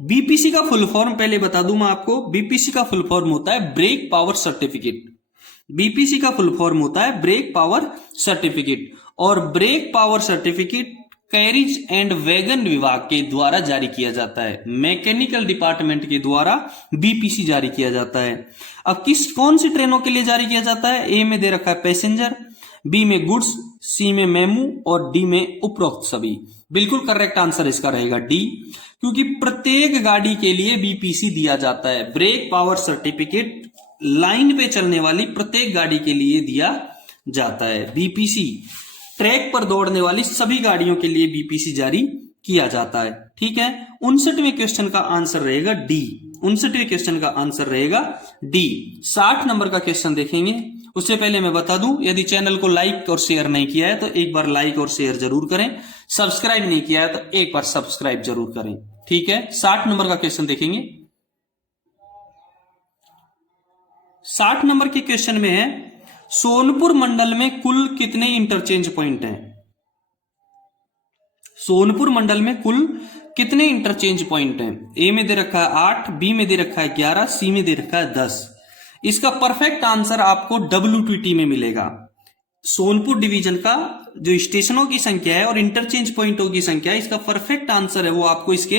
बीपीसी का फुल फॉर्म पहले बता दूं मैं आपको। बीपीसी का फुल फॉर्म होता है ब्रेक पावर सर्टिफिकेट। बीपीसी का फुल फॉर्म होता है ब्रेक पावर सर्टिफिकेट, और brake power certificate carriage and wagon विभाग के द्वारा जारी किया जाता है। मैकेनिकल डिपार्टमेंट के द्वारा बीपीसी जारी किया जाता है। अब कौन सी ट्रेनों के लिए जारी किया जाता है? ए में दे रखा है पैसेंजर, बी में गुड्स, सी में मेमू और डी में उपरोक्त सभी। बिल्कुल करेक्ट आंसर इसका रहेगा डी, क्योंकि प्रत्येक गाड़ी के लिए बीपीसी दिया जाता है। ब्रेक पावर सर्टिफिकेट लाइन पे चलने वाली प्रत्येक गाड़ी के लिए दिया जाता है। बीपीसी ट्रैक पर दौड़ने वाली सभी गाड़ियों के लिए बीपीसी जारी किया जाता है। ठीक है, 59वें क्वेश्चन का आंसर रहेगा डी। 59वें क्वेश्चन का आंसर रहेगा डी। 60 नंबर का क्वेश्चन देखेंगे। उससे पहले मैं बता दूं, यदि चैनल को लाइक और शेयर नहीं किया है तो एक बार लाइक और शेयर जरूर करें। सब्सक्राइब नहीं किया है तो एक बार सब्सक्राइब जरूर करें। ठीक है, 60 नंबर का क्वेश्चन देखेंगे। 60 नंबर के क्वेश्चन में है सोनपुर मंडल में कुल कितने इंटरचेंज पॉइंट हैं? सोनपुर मंडल में कुल कितने इंटरचेंज पॉइंट हैं? ए में दे रखा है 8, बी में दे रखा है 11, सी में दे रखा है 10। इसका परफेक्ट आंसर आपको WTT में मिलेगा। सोनपुर डिवीजन का जो स्टेशनों की संख्या है और इंटरचेंज पॉइंटों की संख्या है, इसका परफेक्ट आंसर है वो आपको इसके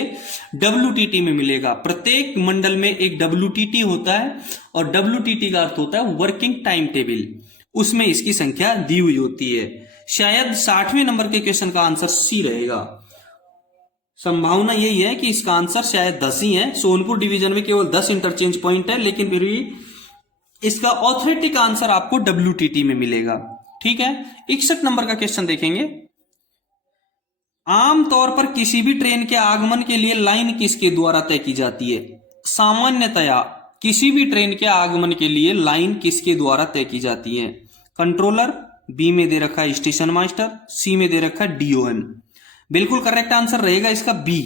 WTT में मिलेगा। प्रत्येक मंडल में एक WTT होता है, और WTT का अर्थ होता है वर्किंग टाइम टेबल, उसमें इसकी संख्या दी हुई होती है। शायद 60वें नंबर के क्वेश्चन का आंसर सी रहेगा। संभावना यही है कि इसका आंसर शायद 10 ही है। सोनपुर डिवीजन में केवल 10 इंटरचेंज पॉइंट है, लेकिन फिर भी इसका ऑथोरेटिक आंसर आपको WTT में मिलेगा। ठीक है, 61 नंबर का क्वेश्चन देखेंगे। आमतौर पर किसी भी ट्रेन के आगमन के लिए लाइन किसके द्वारा तय की जाती है? सामान्यतया किसी भी ट्रेन के आगमन के लिए लाइन किसके द्वारा तय की जाती है? कंट्रोलर, बी में दे रखा है स्टेशन मास्टर, सी में दे रखा है DOM। बिल्कुल करेक्ट आंसर रहेगा इसका बी।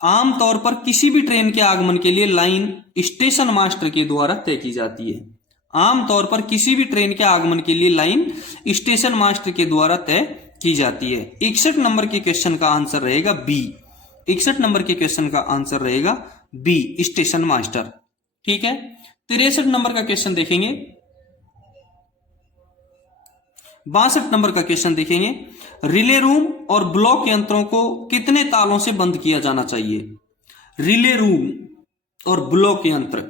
आमतौर पर किसी भी ट्रेन के आगमन के लिए लाइन स्टेशन मास्टर के द्वारा तय की जाती है। आमतौर पर किसी भी ट्रेन के आगमन के लिए लाइन स्टेशन मास्टर के द्वारा तय की जाती है। 61 नंबर के क्वेश्चन का आंसर रहेगा बी। 61 नंबर के क्वेश्चन का आंसर रहेगा बी, स्टेशन मास्टर। ठीक है, 63 नंबर का क्वेश्चन देखेंगे। 62 नंबर का क्वेश्चन देखेंगे। रिले रूम और ब्लॉक यंत्रों को कितने तालों से बंद किया जाना चाहिए? रिले रूम और ब्लॉक यंत्र,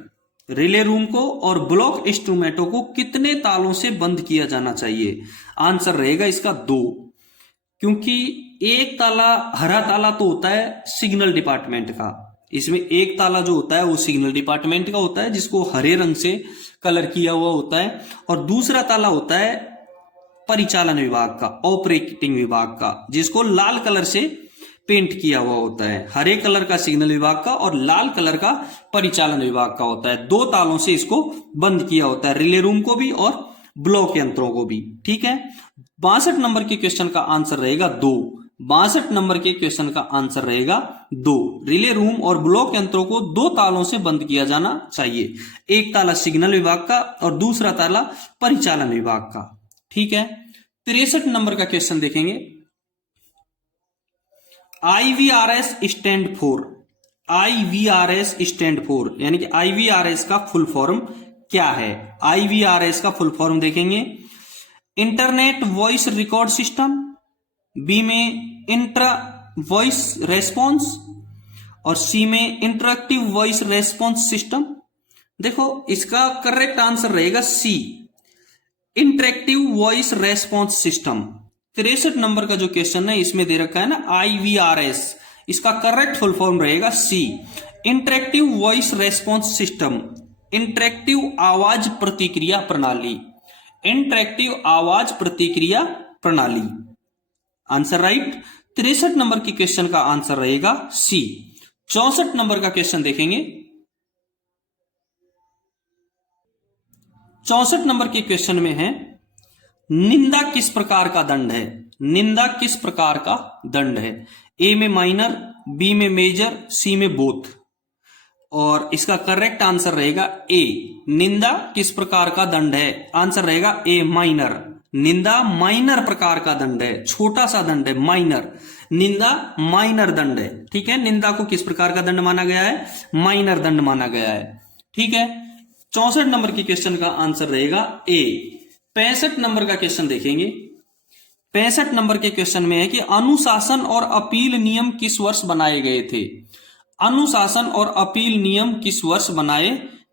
रिले रूम को और ब्लॉक इंस्ट्रूमेंटों को कितने तालों से बंद किया जाना चाहिए? आंसर रहेगा इसका 2, क्योंकि एक ताला, हरा ताला तो होता है सिग्नल डिपार्टमेंट का। इसमें एक ताला जो होता है वो सिग्नल डिपार्टमेंट का होता है, जिसको हरे रंग से कलर किया हुआ होता है, और दूसरा ताला होता है परिचालन विभाग का, ऑपरेटिंग विभाग का, जिसको लाल कलर से पेंट किया हुआ होता है। हरे कलर का सिग्नल विभाग का और लाल कलर का परिचालन विभाग का होता है। 2 तालों से इसको बंद किया होता है, रिले रूम को भी और ब्लॉक यंत्रों को भी। ठीक है, 62 नंबर के क्वेश्चन का आंसर रहेगा 2। 62 नंबर के क्वेश्चन का आंसर रहेगा 2। रिले रूम और ब्लॉक यंत्रों को 2 तालों से बंद किया जाना चाहिए। एक ताला सिग्नल विभाग का और दूसरा ताला परिचालन विभाग का। ठीक है, 63 नंबर का क्वेश्चन देखेंगे। IVRS stand for, IVRS stand for, यानी कि IVRS का फुल फॉर्म क्या है? IVRS का फुल फॉर्म देखेंगे। Internet voice record system, B में इंट्रा वॉइस रेस्पॉन्स, और सी में इंटरेक्टिव वॉइस रेस्पॉन्स सिस्टम। देखो इसका करेक्ट आंसर रहेगा C, interactive voice response system. 63 number का जो क्वेश्चन है इसमें दे रखा है ना IVRS, इसका करेक्ट फुल फॉर्म रहेगा C, interactive voice response system, interactive आवाज प्रतिक्रिया प्रणाली, इंटरेक्टिव आवाज प्रतिक्रिया प्रणाली। Answer right. 63 नंबर की क्वेश्चन का आंसर रहेगा सी। 64 नंबर का क्वेश्चन देखेंगे। 64 नंबर के क्वेश्चन में है निंदा किस प्रकार का दंड है। निंदा किस प्रकार का दंड है। ए में माइनर, बी में मेजर, सी में बोथ। और इसका करेक्ट आंसर रहेगा ए, निंदा किस प्रकार का दंड है। आंसर रहेगा ए, माइनर। निंदा माइनर प्रकार का दंड है, छोटा सा दंड है, माइनर। निंदा माइनर दंड है। ठीक है, निंदा को किस प्रकार का दंड माना गया है, माइनर दंड माना गया है। ठीक है, 64 नंबर की क्वेश्चन का आंसर रहेगा ए। 65 नंबर का क्वेश्चन देखेंगे। 65 नंबर के क्वेश्चन में है कि अनुशासन और अपील नियम किस वर्ष बनाए गए थे। अनुशासन और अपील नियम किस वर्ष बनाए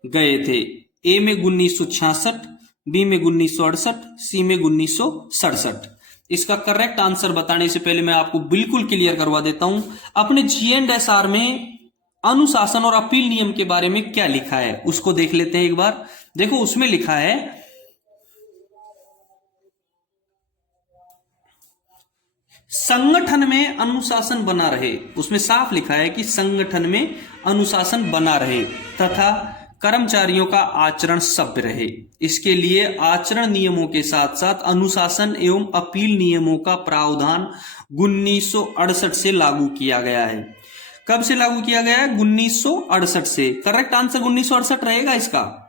गए थे। ए में 1966, बी में 1968, सी में 1967। इसका करेक्ट आंसर बताने से पहले मैं आपको बिल्कुल क्लियर करवा देता हूं, अपने GNSR में अनुशासन और अपील नियम के बारे में क्या लिखा है उसको देख लेते हैं एक बार। देखो उसमें लिखा है संगठन में अनुशासन बना रहे। उसमें साफ लिखा है कि संगठन में अनुशासन बना रहे तथा कर्मचारियों का आचरण सभ्य रहे। इसके लिए आचरण नियमों के साथ साथ अनुशासन एवं अपील नियमों का प्रावधान 1968 से लागू किया गया है। कब से लागू किया गया है, 1968 से। करेक्ट आंसर 1968 रहेगा इसका।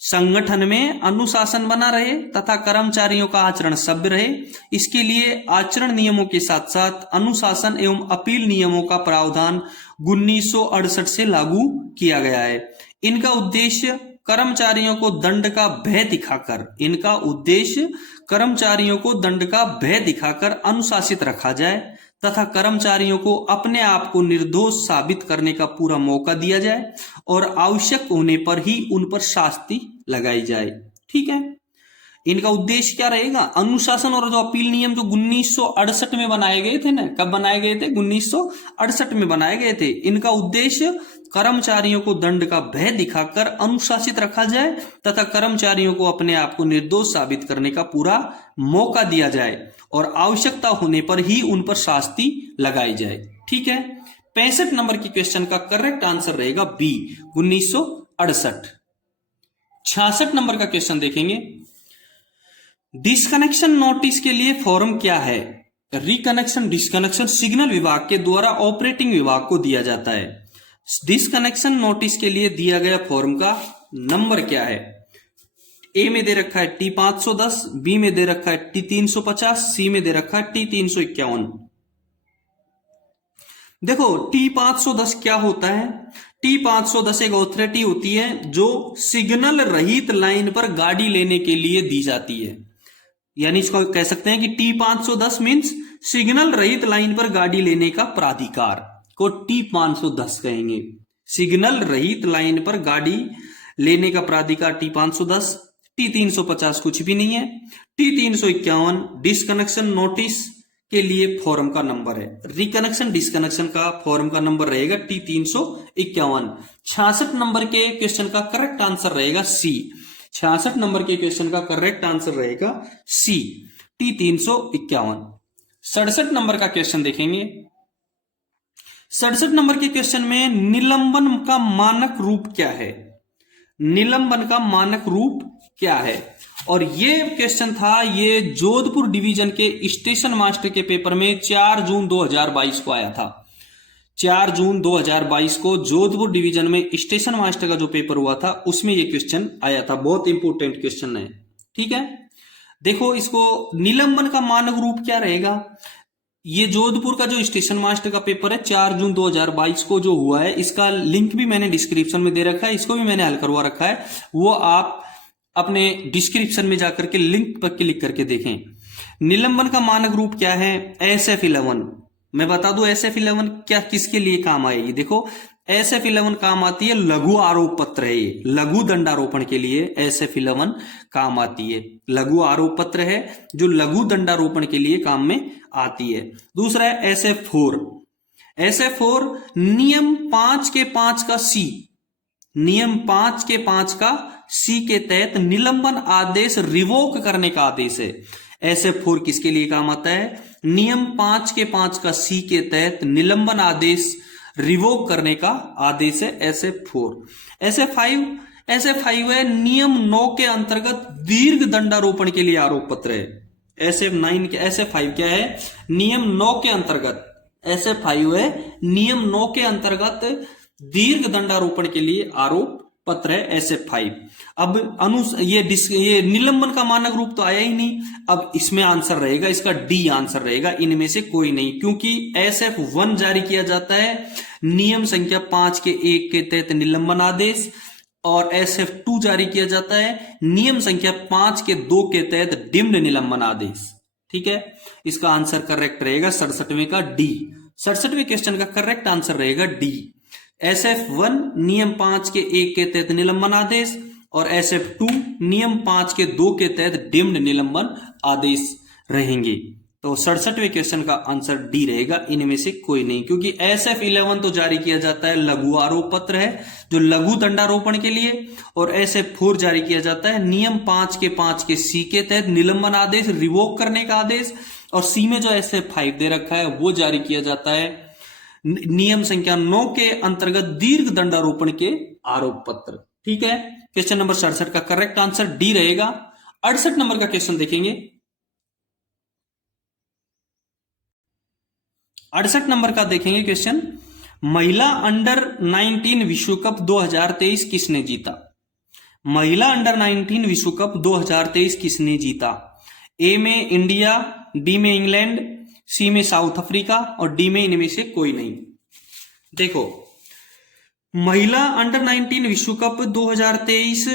संगठन में अनुशासन बना रहे तथा कर्मचारियों का आचरण सभ्य रहे, इसके लिए आचरण नियमों के साथ साथ अनुशासन एवं अपील नियमों का प्रावधान 1968 से लागू किया गया है। इनका उद्देश्य कर्मचारियों को दंड का भय दिखाकर, इनका उद्देश्य कर्मचारियों को दंड का भय दिखाकर अनुशासित रखा जाए तथा कर्मचारियों को अपने आप को निर्दोष साबित करने का पूरा मौका दिया जाए और आवश्यक होने पर ही उन पर शास्ति लगाई जाए। ठीक है, इनका उद्देश्य क्या रहेगा, अनुशासन और जो अपील नियम जो 1968 में बनाए गए थे ना, कब बनाए गए थे, 1968 में बनाए गए थे। इनका उद्देश्य कर्मचारियों को दंड का भय दिखाकर अनुशासित रखा जाए तथा कर्मचारियों को अपने आप को निर्दोष साबित करने का पूरा मौका दिया जाए और आवश्यकता होने पर ही उन पर शास्ति लगाई जाए। ठीक है, 65 नंबर की क्वेश्चन का करेक्ट आंसर रहेगा बी, 1968। 66 नंबर का क्वेश्चन देखेंगे। डिस्कनेक्शन नोटिस के लिए फॉर्म क्या है। रिकनेक्शन डिस्कनेक्शन सिग्नल विभाग के द्वारा ऑपरेटिंग विभाग को दिया जाता है। डिस्कनेक्शन नोटिस के लिए दिया गया फॉर्म का नंबर क्या है। ए में दे रखा है T510, बी में दे रखा है T350, सी में दे रखा है T351। देखो T510 क्या होता है। T510 एक ऑथोरिटी होती है जो सिग्नल रहित लाइन पर गाड़ी लेने के लिए दी जाती है। यानी इसको कह सकते हैं कि T510 मींस सिग्नल रहित लाइन पर गाड़ी लेने का प्राधिकार को T510 कहेंगे। सिग्नल रहित लाइन पर गाड़ी लेने का प्राधिकार T510। T350 कुछ भी नहीं है। T351 डिस्कनेक्शन नोटिस के लिए फॉर्म का नंबर है। रिकनेक्शन डिस्कनेक्शन का फॉर्म का नंबर रहेगा T351। 66 नंबर के क्वेश्चन का करेक्ट आंसर रहेगा सी। 66 नंबर के क्वेश्चन का करेक्ट आंसर रहेगा सी, T351। 67 नंबर का क्वेश्चन देखेंगे। 67 नंबर के क्वेश्चन में निलंबन का मानक रूप क्या है। निलंबन का मानक रूप क्या है। और ये क्वेश्चन था, ये जोधपुर डिवीजन के स्टेशन मास्टर के पेपर में 4 जून 2022 को आया था। 4 जून 2022 को जोधपुर डिवीजन में स्टेशन मास्टर का जो पेपर हुआ था उसमें ये क्वेश्चन आया था। बहुत इंपॉर्टेंट क्वेश्चन है। ठीक है, देखो इसको निलंबन का मानक रूप क्या रहेगा। ये जोधपुर का जो स्टेशन मास्टर का पेपर है 4 जून 2022 को जो हुआ है, इसका लिंक भी मैंने डिस्क्रिप्शन में दे रखा है, इसको भी मैंने हल करवा रखा है। वो आप अपने डिस्क्रिप्शन में जाकर के लिंक पर क्लिक करके देखें। निलंबन का मानक रूप क्या है। SF11 मैं बता दूं SF11 क्या किसके लिए काम आएगी। देखो SF11 काम आती है, लघु आरोप पत्र है ये, लघु दंडारोपण के लिए SF11 काम आती है। लघु आरोप पत्र है जो लघु दंडारोपण के लिए काम में आती है। दूसरा है SF4। SF4 नियम 5 के 5 का C, नियम 5 के 5 का C के तहत निलंबन आदेश रिवोक करने का आदेश है। SF4 किसके लिए काम आता है? नियम 5 के 5 का C के तहत निलंबन आदेश रिवोक करने का आदेश है SF4। SF5 है नियम 9 के अंतर्गत दीर्घ दंडारोपण के लिए आरोप पत्र है। SF9 के SF5 क्या है? नियम 9 के अंतर्गत, SF5 है नियम 9 के अंतर्गत दीर्घ दंडारोपण के लिए आरोप पत्र है SF5। अब ये निलंबन का मानक रूप तो आया ही नहीं। अब इसमें आंसर रहेगा, इसका डी आंसर रहेगा, इनमें से कोई नहीं, क्योंकि SF1 जारी किया जाता है नियम संख्या 5 के 1 के तहत निलंबन आदेश, और SF2 जारी किया जाता है नियम संख्या 5 के 2 के तहत डिम्ड निलंबन आदेश। ठीक है, इसका आंसर करेक्ट रहेगा 67वें का डी। 67वें क्वेश्चन का करेक्ट आंसर रहेगा डी। SF1 नियम 5 के 1 के तहत निलंबन आदेश, और SF2 नियम 5 के 2 के तहत डिम्ड निलंबन आदेश रहेंगे। तो 67वें क्वेश्चन का आंसर डी रहेगा, इनमें से कोई नहीं, क्योंकि SF11 तो जारी किया जाता है, लघु आरोप पत्र है जो लघु दंडारोपण के लिए, और SF4 जारी किया जाता है नियम 5 के 5 के C के तहत निलंबन आदेश रिवोक करने का आदेश, और C में जो SF5 दे रखा है वो जारी किया जाता है नियम संख्या 9 के अंतर्गत दीर्घ दंडारोपण के आरोप पत्र। ठीक है, क्वेश्चन नंबर 67 का करेक्ट आंसर डी रहेगा। 68 नंबर का क्वेश्चन देखेंगे। 68 नंबर का देखेंगे क्वेश्चन, महिला अंडर 19 विश्व कप 2023 किसने जीता? महिला अंडर 19 विश्व कप 2023 किसने जीता? ए में इंडिया, बी में इंग्लैंड, सी में साउथ अफ्रीका, और डी में इनमें से कोई नहीं। देखो, महिला अंडर 19 विश्व कप 2023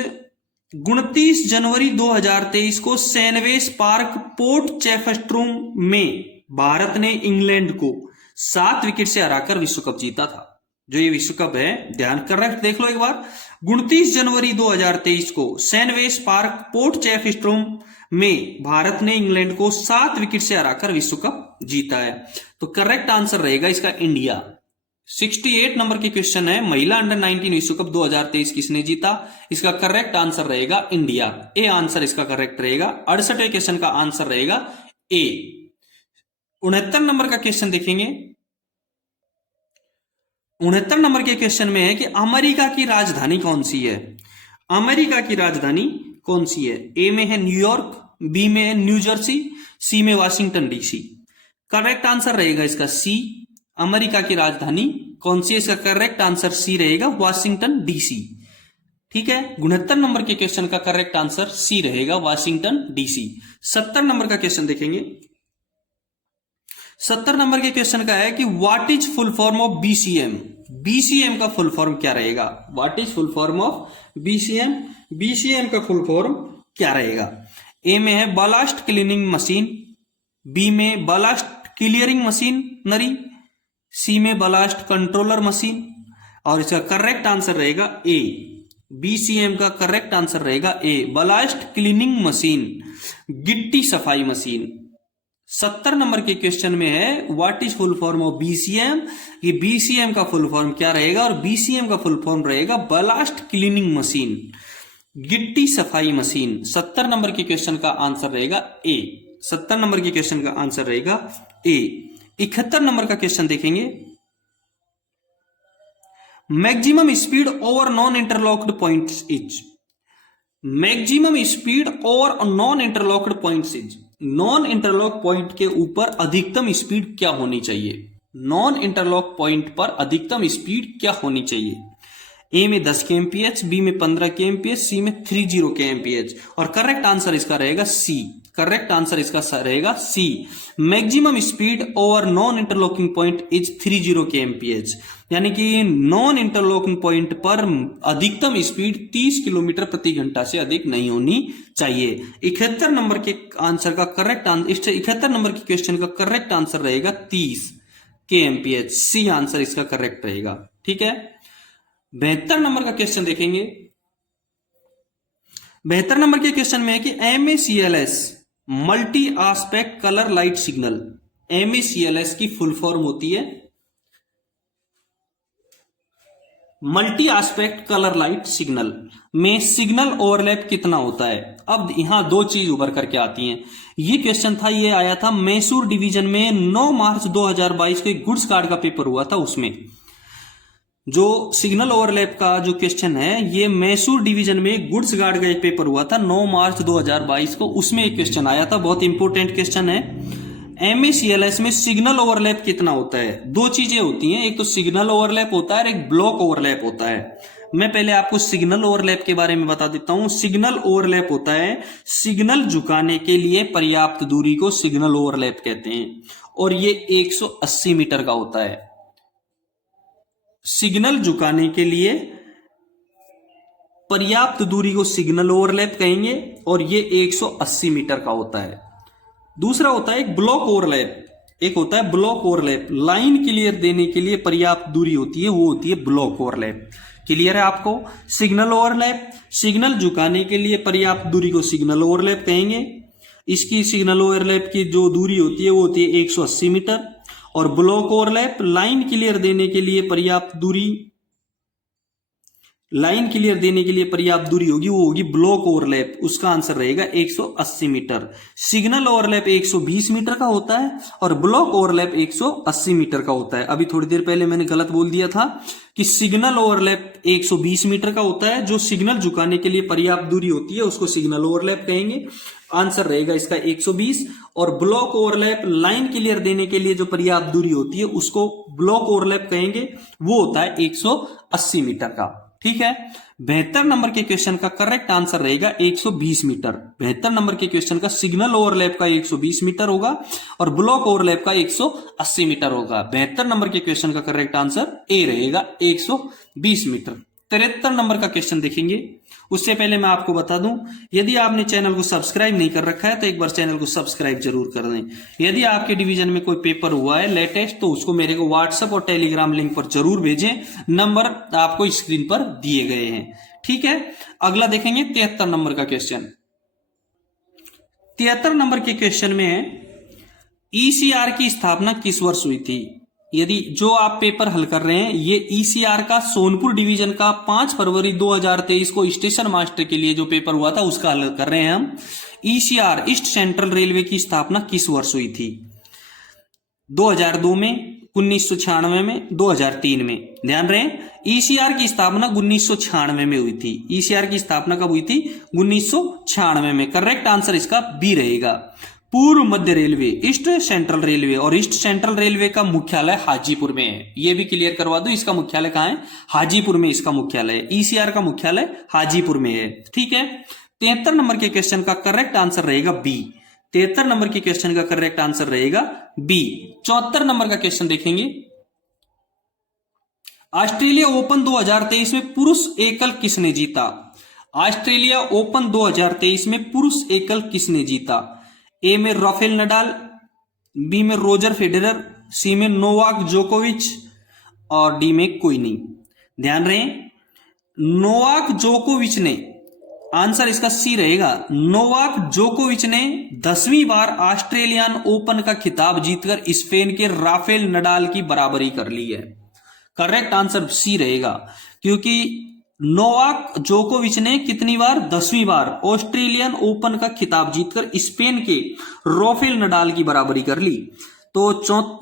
29 जनवरी 2023 को सैनवेस पार्क पोर्ट चेफस्ट्रूम में भारत ने इंग्लैंड को 7 विकेट से हराकर विश्व कप जीता था। जो ये विश्व कप है, ध्यान करेक्ट देख लो एक बार, 29 जनवरी 2023 को सैनवेस पार्क पोर्ट चेफस्ट्रूम में भारत ने इंग्लैंड को 7 विकेट से हराकर विश्व कप जीता है। तो करेक्ट आंसर रहेगा इसका इंडिया। 68 नंबर की क्वेश्चन है, महिला अंडर 19 विश्व कप 2023 किसने जीता? इसका करेक्ट आंसर रहेगा इंडिया। ए आंसर इसका करेक्ट रहेगा। 68वें क्वेश्चन का आंसर रहेगा ए। 69 नंबर का क्वेश्चन देखेंगे। 69 नंबर के क्वेश्चन में है कि अमेरिका की राजधानी कौन सी है? अमेरिका की राजधानी कौन सी है? ए में है न्यूयॉर्क, बी में है न्यू जर्सी, सी में वाशिंगटन डीसी। करेक्ट आंसर रहेगा इसका सी। अमेरिका की राजधानी कौन सी है? इसका करेक्ट आंसर सी रहेगा, वाशिंगटन डीसी। ठीक है, 69 नंबर के क्वेश्चन का करेक्ट आंसर सी रहेगा, वाशिंगटन डीसी। 70 नंबर का क्वेश्चन देखेंगे। 70 नंबर के क्वेश्चन का है कि what is full form of BCM? BCM का फुल फॉर्म क्या रहेगा? What is full form of BCM? BCM का फुल फॉर्म क्या रहेगा? ए में है बालास्ट क्लीनिंग मशीन, बी में बालास्ट क्लियरिंग मशीनरी, सी में बालास्ट कंट्रोलर मशीन, और इसका करेक्ट आंसर रहेगा ए। BCM का करेक्ट आंसर रहेगा ए, बालास्ट क्लीनिंग मशीन, गिट्टी सफाई मशीन। 70 नंबर के क्वेश्चन में है what is full form of BCM? ये BCM का फुल फॉर्म क्या रहेगा? और BCM का फुल फॉर्म रहेगा बालास्ट क्लीनिंग मशीन, गिट्टी सफाई मशीन। 70 नंबर के क्वेश्चन का आंसर रहेगा ए। 70 नंबर के क्वेश्चन का आंसर रहेगा ए। 71 नंबर का क्वेश्चन देखेंगे। Maximum speed over non interlocked points is? Maximum speed over non interlocked points is? Non interlock point के ऊपर अधिकतम स्पीड क्या होनी चाहिए? नॉन इंटरलॉक पॉइंट पर अधिकतम स्पीड क्या होनी चाहिए? ए में 10 kmph, बी में 15 kmph, सी में 30 kmph, और करेक्ट आंसर इसका रहेगा सी। करेक्ट आंसर इसका रहेगा C. Maximum speed over non interlocking point is 30 kmph, यानी कि नॉन इंटरलॉकिंग पॉइंट पर अधिकतम स्पीड 30 किलोमीटर प्रति घंटा से अधिक नहीं होनी चाहिए। 71 नंबर के आंसर का करेक्ट आंसर, 71 नंबर के क्वेश्चन का करेक्ट आंसर रहेगा 30। kmph। सी आंसर इसका करेक्ट रहेगा। ठीक है, 72 नंबर का क्वेश्चन देखेंगे। 72 नंबर के क्वेश्चन में है कि MACLS multi aspect colour light signal, MACLS की फुल फॉर्म होती है multi aspect colour light signal, में सिग्नल ओवरलैप कितना होता है। अब यहां दो चीज उभर करके आती हैं। ये क्वेश्चन था, ये आया था मैसूर डिवीजन में 9 मार्च 2022 के गुड्स कार्ड का पेपर हुआ था, उसमें जो सिग्नल ओवरलैप का जो क्वेश्चन है, ये मैसूर डिवीजन में गुड्स गार्ड का एक पेपर हुआ था 9 मार्च 2022 को, उसमें एक क्वेश्चन आया था, बहुत इंपॉर्टेंट क्वेश्चन है। MACLS में सिग्नल ओवरलैप कितना होता है। दो चीजें होती हैं, एक तो सिग्नल ओवरलैप होता है और एक ब्लॉक ओवरलैप होता है। मैं पहले आपको सिग्नल ओवरलैप के बारे में बता देता हूं। सिग्नल ओवरलैप होता है सिग्नल झुकाने के लिए पर्याप्त दूरी को सिग्नल ओवरलैप कहते हैं, और ये 180 मीटर का होता है। सिग्नल झुकाने के लिए पर्याप्त दूरी को सिग्नल ओवरलैप कहेंगे, और ये 180 मीटर का होता है। दूसरा होता है एक ब्लॉक ओवरलैप, एक होता है ब्लॉक ओवरलैप, लाइन क्लियर देने के लिए पर्याप्त दूरी होती है, वो होती है ब्लॉक ओवरलैप। क्लियर है आपको। सिग्नल ओवरलैप, सिग्नल झुकाने के लिए पर्याप्त दूरी को सिग्नल ओवरलैप कहेंगे, इसकी सिग्नल ओवरलैप की जो दूरी होती है वो होती है 180 मीटर। और ब्लॉक ओवरलैप, लाइन क्लियर देने के लिए पर्याप्त दूरी, लाइन क्लियर देने के लिए पर्याप्त दूरी होगी, वो होगी ब्लॉक ओवरलैप, उसका आंसर रहेगा 180 मीटर। सिग्नल ओवरलैप 120 मीटर का होता है और ब्लॉक ओवरलैप 180 मीटर का होता है। अभी थोड़ी देर पहले मैंने गलत बोल दिया था कि सिग्नल ओवरलैप 120 मीटर का होता है, जो सिग्नल झुकाने के लिए पर्याप्त दूरी होती है उसको सिग्नल ओवरलैप कहेंगे, आंसर रहेगा इसका 120। और ब्लॉक ओवरलैप, लाइन क्लियर देने के लिए जो पर्याप्त दूरी होती है उसको ब्लॉक ओवरलैप कहेंगे, वो होता है 180 मीटर का। ठीक है, 72 नंबर के क्वेश्चन का करेक्ट आंसर रहेगा 120 मीटर। 72 नंबर के क्वेश्चन का सिग्नल ओवरलैप का 120 मीटर होगा और ब्लॉक ओवरलैप का 180 मीटर होगा। 72 नंबर के क्वेश्चन का करेक्ट आंसर ए रहेगा 120 मीटर। 73 नंबर का क्वेश्चन देखेंगे। उससे पहले मैं आपको बता दूं, यदि आपने चैनल को सब्सक्राइब नहीं कर रखा है तो एक बार चैनल को सब्सक्राइब जरूर कर दें। यदि आपके डिवीजन में कोई पेपर हुआ है लेटेस्ट तो उसको मेरे को व्हाट्सएप और टेलीग्राम लिंक पर जरूर भेजें, नंबर आपको स्क्रीन पर दिए गए हैं। ठीक है, अगला देखेंगे 73 नंबर का क्वेश्चन। 73 नंबर के क्वेश्चन में ECR की स्थापना किस वर्ष हुई थी। यदि जो आप पेपर हल कर रहे हैं, ये ECR का सोनपुर डिवीजन का 5 फरवरी 2023 को स्टेशन मास्टर के लिए जो पेपर हुआ था उसका हल कर रहे हैं हम। ECR ईस्ट सेंट्रल रेलवे की स्थापना किस वर्ष हुई थी। 2002 में, 1996 में, 2003 में। ध्यान रहे, ECR की स्थापना 1996 में हुई थी। ECR की स्थापना कब हुई थी, 1996 में। करेक्ट आंसर इसका बी रहेगा। पूर्व मध्य रेलवे, ईस्ट सेंट्रल रेलवे, और ईस्ट सेंट्रल रेलवे का मुख्यालय हाजीपुर में है। ये भी क्लियर करवा दूं, इसका मुख्यालय कहां है, हाजीपुर में इसका मुख्यालय है। ECR का मुख्यालय हाजीपुर में है। ठीक है, 73 नंबर के क्वेश्चन का करेक्ट आंसर रहेगा बी। 73 नंबर के क्वेश्चन का करेक्ट आंसर रहेगा बी। 74 नंबर का क्वेश्चन देखेंगे। ऑस्ट्रेलिया ओपन 2023 में पुरुष एकल किसने जीता। ऑस्ट्रेलिया ओपन 2023 में पुरुष एकल किसने जीता। ए में राफेल नडाल, बी में रोजर फेडरर, सी में नोवाक जोकोविच, और डी में कोई नहीं। ध्यान रहे, नोवाक जोकोविच ने, आंसर इसका सी रहेगा। नोवाक जोकोविच ने 10वीं बार ऑस्ट्रेलियन ओपन का खिताब जीतकर स्पेन के राफेल नडाल की बराबरी कर ली है। करेक्ट आंसर सी रहेगा, क्योंकि नोवाक जोकोविच ने कितनी बार, 10वीं बार ऑस्ट्रेलियन ओपन का खिताब जीतकर स्पेन के राफेल नडाल की बराबरी कर ली। तो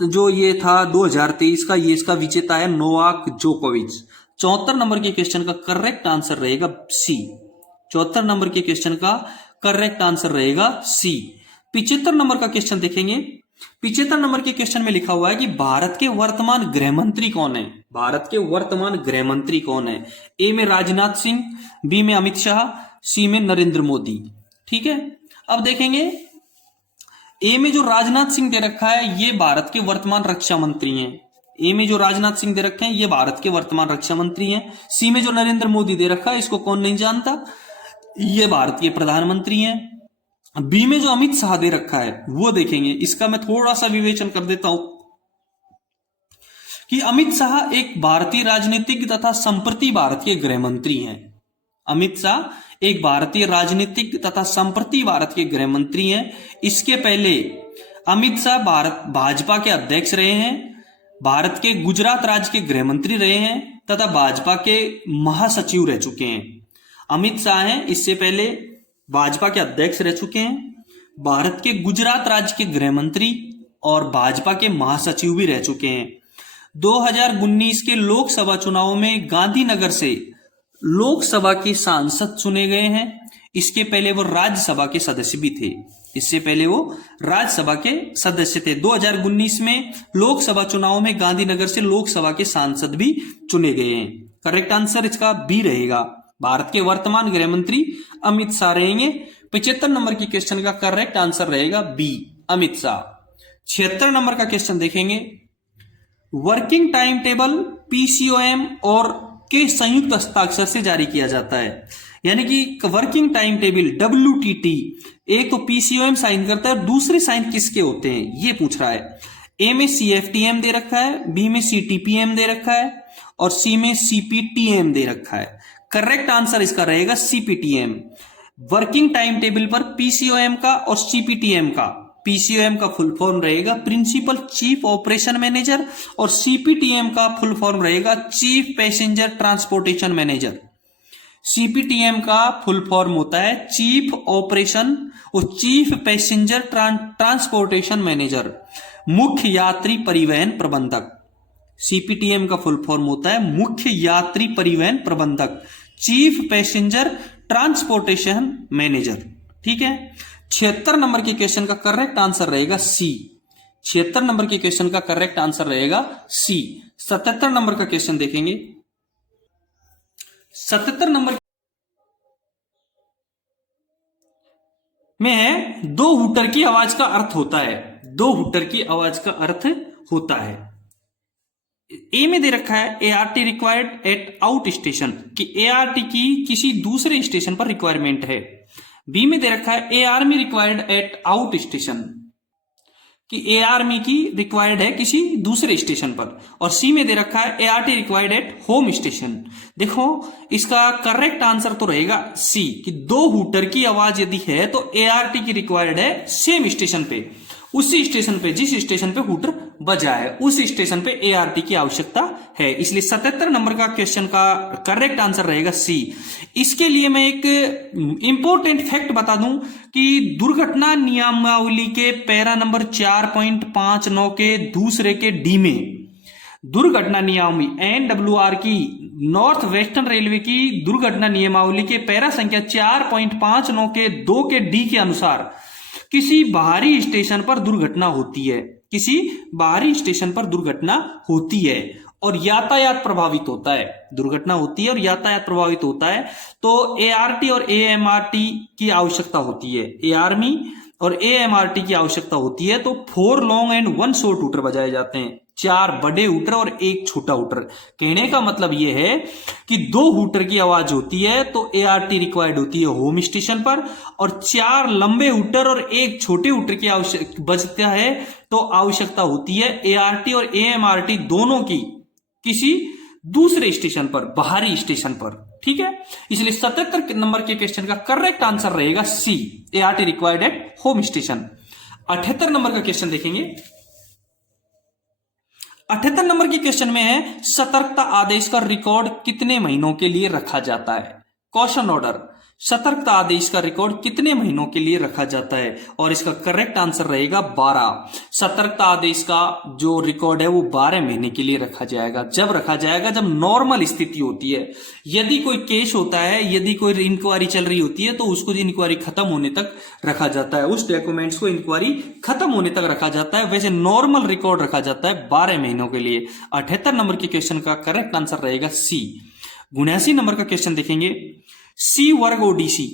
जो ये था 2023 का, ये इसका विजेता है नोवाक जोकोविच। 74 नंबर के क्वेश्चन का करेक्ट आंसर रहेगा सी। 74 नंबर के क्वेश्चन का करेक्ट आंसर रहेगा सी। 75 नंबर का क्वेश्चन देखेंगे। 75 नंबर के क्वेश्चन में लिखा हुआ है कि भारत के वर्तमान गृह मंत्री कौन है। भारत के वर्तमान गृह मंत्री कौन है। ए में राजनाथ सिंह, बी में अमित शाह, सी में नरेंद्र मोदी। ठीक है, अब देखेंगे ए में जो राजनाथ सिंह दे रखा है ये भारत के वर्तमान रक्षा मंत्री हैं। ए में जो राजनाथ सिंह दे रखे हैं ये भारत के वर्तमान रक्षा मंत्री हैं। सी में जो नरेंद्र मोदी दे रखा है इसको कौन नहीं जानता, ये भारत के प्रधानमंत्री हैं। बी में जो अमित शाह दे रखा है वो देखेंगे, इसका मैं थोड़ा सा विवेचन कर देता हूं। कि अमित शाह एक भारतीय राजनीतिक तथा संप्रति भारत के गृह मंत्री हैं। अमित शाह एक भारतीय राजनीतिक तथा संप्रति भारत के गृह मंत्री हैं। इसके पहले अमित शाह भारत भाजपा के अध्यक्ष रहे हैं, भारत के गुजरात राज्य के गृह मंत्री रहे हैं तथा भाजपा के महासचिव रह चुके हैं। अमित शाह हैं, इससे पहले भाजपा के अध्यक्ष रह चुके हैं, भारत के गुजरात राज्य के गृह मंत्री और भाजपा के महासचिव भी रह चुके हैं। 2019 के लोकसभा चुनाव में गांधीनगर से लोकसभा के सांसद चुने गए हैं। इसके पहले वो राज्यसभा के सदस्य भी थे। इससे पहले वो राज्यसभा के सदस्य थे। 2019 में लोकसभा चुनाव में गांधीनगर से लोकसभा के सांसद भी चुने गए हैं। करेक्ट आंसर इसका बी रहेगा। भारत के वर्तमान गृह मंत्री अमित शाह रहेंगे। 75 नंबर की क्वेश्चन का करेक्ट आंसर रहेगा बी, अमित शाह। 76 नंबर का क्वेश्चन देखेंगे। वर्किंग टाइम टेबल पीसीओएम और के संयुक्त हस्ताक्षर से जारी किया जाता है, यानी कि वर्किंग टाइम टेबल WTT एक तो पीसीओएम साइन करता है और दूसरे साइन किसके होते हैं ये पूछ रहा है। ए में CFTM दे रखा है, बी में CTPM दे रखा है और सी में CPTM दे रखा है। करेक्ट आंसर इसका रहेगा CPTM। वर्किंग टाइम टेबल पर पीसीओएम का और CPTM का, पीसीओएम का फुल फॉर्म रहेगा प्रिंसिपल चीफ ऑपरेशन मैनेजर और CPTM का फुल फॉर्म रहेगा chief passenger transportation manager. CPTM का फुल फॉर्म होता है चीफ ऑपरेशन और चीफ पैसेंजर ट्रांसपोर्टेशन मैनेजर, मुख्य यात्री परिवहन प्रबंधक। CPTM का फुल फॉर्म होता है मुख्य यात्री परिवहन प्रबंधक, चीफ पैसेंजर ट्रांसपोर्टेशन मैनेजर। ठीक है। 76 नंबर के क्वेश्चन का करेक्ट आंसर रहेगा सी। 76 नंबर के क्वेश्चन का करेक्ट आंसर रहेगा सी। 77 नंबर का क्वेश्चन देखेंगे। 77 नंबर में है दो हूटर की आवाज का अर्थ होता है। दो हूटर की आवाज का अर्थ होता है। ए में दे रखा है ART required at out station, कि ART की किसी दूसरे स्टेशन पर रिक्वायरमेंट है। बी में दे रखा है a army required at out station, कि ए आर्मी की रिक्वायर्ड है किसी दूसरे स्टेशन पर। और सी में दे रखा है ART required at home station. देखो इसका करेक्ट आंसर तो रहेगा सी, कि दो हूटर की आवाज यदि है तो ART की रिक्वायर्ड है सेम स्टेशन पे, उसी स्टेशन पे जिस स्टेशन पे हूटर बजा है उस स्टेशन पे ART की आवश्यकता है। इसलिए 77 नंबर का क्वेश्चन का करेक्ट आंसर रहेगा सी। इसके लिए मैं एक इंपॉर्टेंट फैक्ट बता दूं कि दुर्घटना नियमावली के पैरा नंबर 4.59 के दूसरे के डी में दुर्घटना नियमावली NWR की नॉर्थ वेस्टर्न रेलवे की दुर्घटना नियमावली के पैरा संख्या 4.59 के 2 के डी के अनुसार किसी बाहरी स्टेशन पर दुर्घटना होती है, किसी बाहरी स्टेशन पर दुर्घटना होती है और यातायात प्रभावित होता है, दुर्घटना होती है और यातायात प्रभावित होता है, तो ART और AMRT की आवश्यकता होती है। आर्मी और AMRT की आवश्यकता होती है। तो 4 लॉन्ग एंड 1 शॉर्ट हूटर बजाए जाते हैं, 4 बड़े हूटर और 1 छोटा हूटर। कहने का मतलब यह है कि 2 हूटर की आवाज होती है तो ART रिक्वायर्ड होती है होम स्टेशन पर, और 4 लंबे हूटर और 1 छोटे हूटर की आवश्यकता बजता है तो आवश्यकता होती है ART और AMRT दोनों की किसी दूसरे स्टेशन पर, बाहरी स्टेशन पर। ठीक है। इसलिए 77 नंबर के क्वेश्चन का करेक्ट आंसर रहेगा सी, ART required at home station. 78 number का क्वेश्चन देखेंगे। 78 नंबर के क्वेश्चन में है सतर्कता आदेश का रिकॉर्ड कितने महीनों के लिए रखा जाता है। क्वेश्चन ऑर्डर, सतर्कता आदेश का रिकॉर्ड कितने महीनों के लिए रखा जाता है, और इसका करेक्ट आंसर रहेगा 12। सतर्कता आदेश का जो रिकॉर्ड है वो 12 महीने के लिए रखा जाएगा। जब रखा जाएगा जब नॉर्मल स्थिति होती है, यदि कोई केस होता है, यदि कोई इंक्वायरी चल रही होती है तो उसको इंक्वायरी खत्म होने तक रखा जाता है, उस डॉक्यूमेंट्स को इंक्वायरी खत्म होने तक रखा जाता है। वैसे नॉर्मल रिकॉर्ड रखा जाता है 12 महीनों के लिए। 78 नंबर के क्वेश्चन का करेक्ट आंसर रहेगा सी। 79 नंबर का क्वेश्चन देखेंगे। सी वर्ग ओडीसी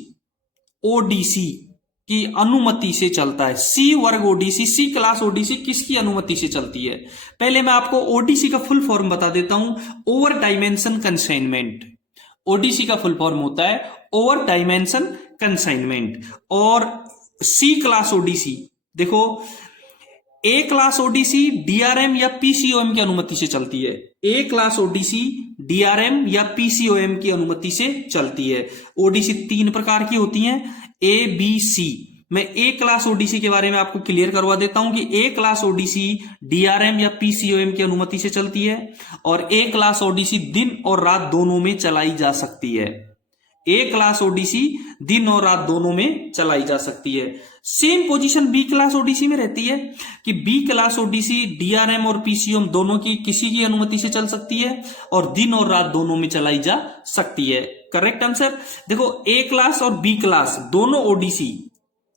की अनुमति से चलता है। सी वर्ग ओडीसी, सी क्लास ओडीसी किसकी अनुमति से चलती है? पहले मैं आपको ओडीसी का फुल फॉर्म बता देता हूं, ओवर डायमेंशन कंसाइनमेंट। ओडीसी का फुल फॉर्म होता है ओवर डायमेंशन कंसाइनमेंट। और सी क्लास ओडीसी, देखो ए क्लास ओडीसी डीआरएम या पीसीओएम की अनुमति से चलती है। ए क्लास ओडीसी डीआरएम या पीसीओएम की अनुमति से चलती है। ओडीसी 3 प्रकार की होती हैं, ए बी सी। मैं ए क्लास ओडीसी के बारे में आपको क्लियर करवा देता हूं कि ए क्लास ओडीसी डीआरएम या पीसीओएम की अनुमति से चलती है और ए क्लास ओडीसी दिन और रात दोनों में चलाई जा सकती है। ए क्लास ओडीसी दिन और रात दोनों में चलाई जा सकती है। Same position B class ODC में रहती है कि बी क्लास ओडीसी डीआरएम और पीसीओएम दोनों की किसी की अनुमति से चल सकती है और दिन और रात दोनों में चलाई जा सकती है। करेक्ट आंसर देखो, ए क्लास और बी क्लास दोनों ओडीसी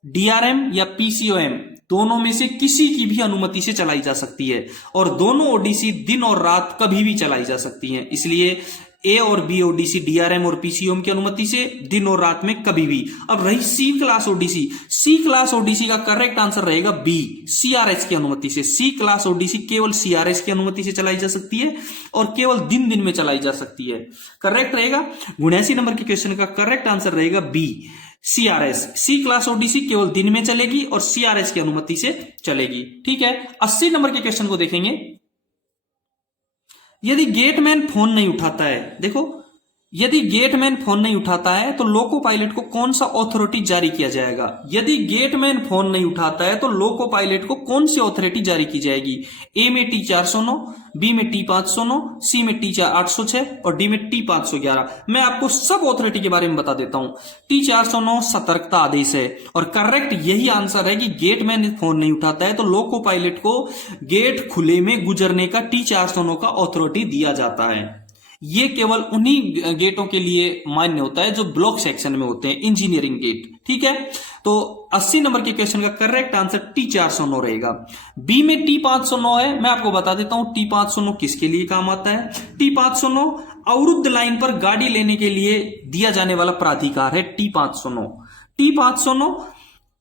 डीआरएम या पीसीओएम दोनों में से किसी की भी अनुमति से चलाई जा सकती है और दोनों ओडीसी दिन और रात कभी भी चलाई जा सकती हैं। इसलिए ए और बी ओडीसी डीआरएम और पीसीओएम की अनुमति से दिन और रात में कभी भी। अब रही सी क्लास ओडीसी, सी क्लास ओडीसी का करेक्ट आंसर रहेगा बी, सीआरएस की अनुमति से। सी क्लास ओडीसी केवल सीआरएस की अनुमति से चलाई जा सकती है और केवल दिन दिन में चलाई जा सकती है। करेक्ट रहेगा 79 नंबर के क्वेश्चन का करेक्ट आंसर रहेगा बी, सीआरएस। सी क्लास ओडीसी केवल दिन में चलेगी और सीआरएस की अनुमति से चलेगी। ठीक है, 80 नंबर के क्वेश्चन को देखेंगे। यदि गेटमैन फोन नहीं उठाता है, देखो यदि गेटमैन फोन नहीं उठाता है तो लोको पायलट को कौन सा अथॉरिटी जारी किया जाएगा? यदि गेटमैन फोन नहीं उठाता है तो लोको पायलट को कौन सी अथॉरिटी जारी की जाएगी? ए में T409, बी में T509, सी में T806 और डी में T511। मैं आपको सब अथॉरिटी के बारे में बता देता हूं। T409 सतर्कता आदेश है और करेक्ट यही आंसर है कि गेटमैन फोन नहीं उठाता है तो लोको पायलट को गेट खुले में गुजरने का T409 का अथॉरिटी दिया जाता है। ये केवल उन्हीं गेटों के लिए मान्य होता है जो ब्लॉक सेक्शन में होते हैं, इंजीनियरिंग गेट। ठीक है, तो 80 नंबर के क्वेश्चन का करेक्ट आंसर T409 रहेगा। बी में T509 है, मैं आपको बता देता हूं T509 किसके लिए काम आता है। T509 अवरुद्ध लाइन पर गाड़ी लेने के लिए दिया जाने वाला प्राधिकार है। T509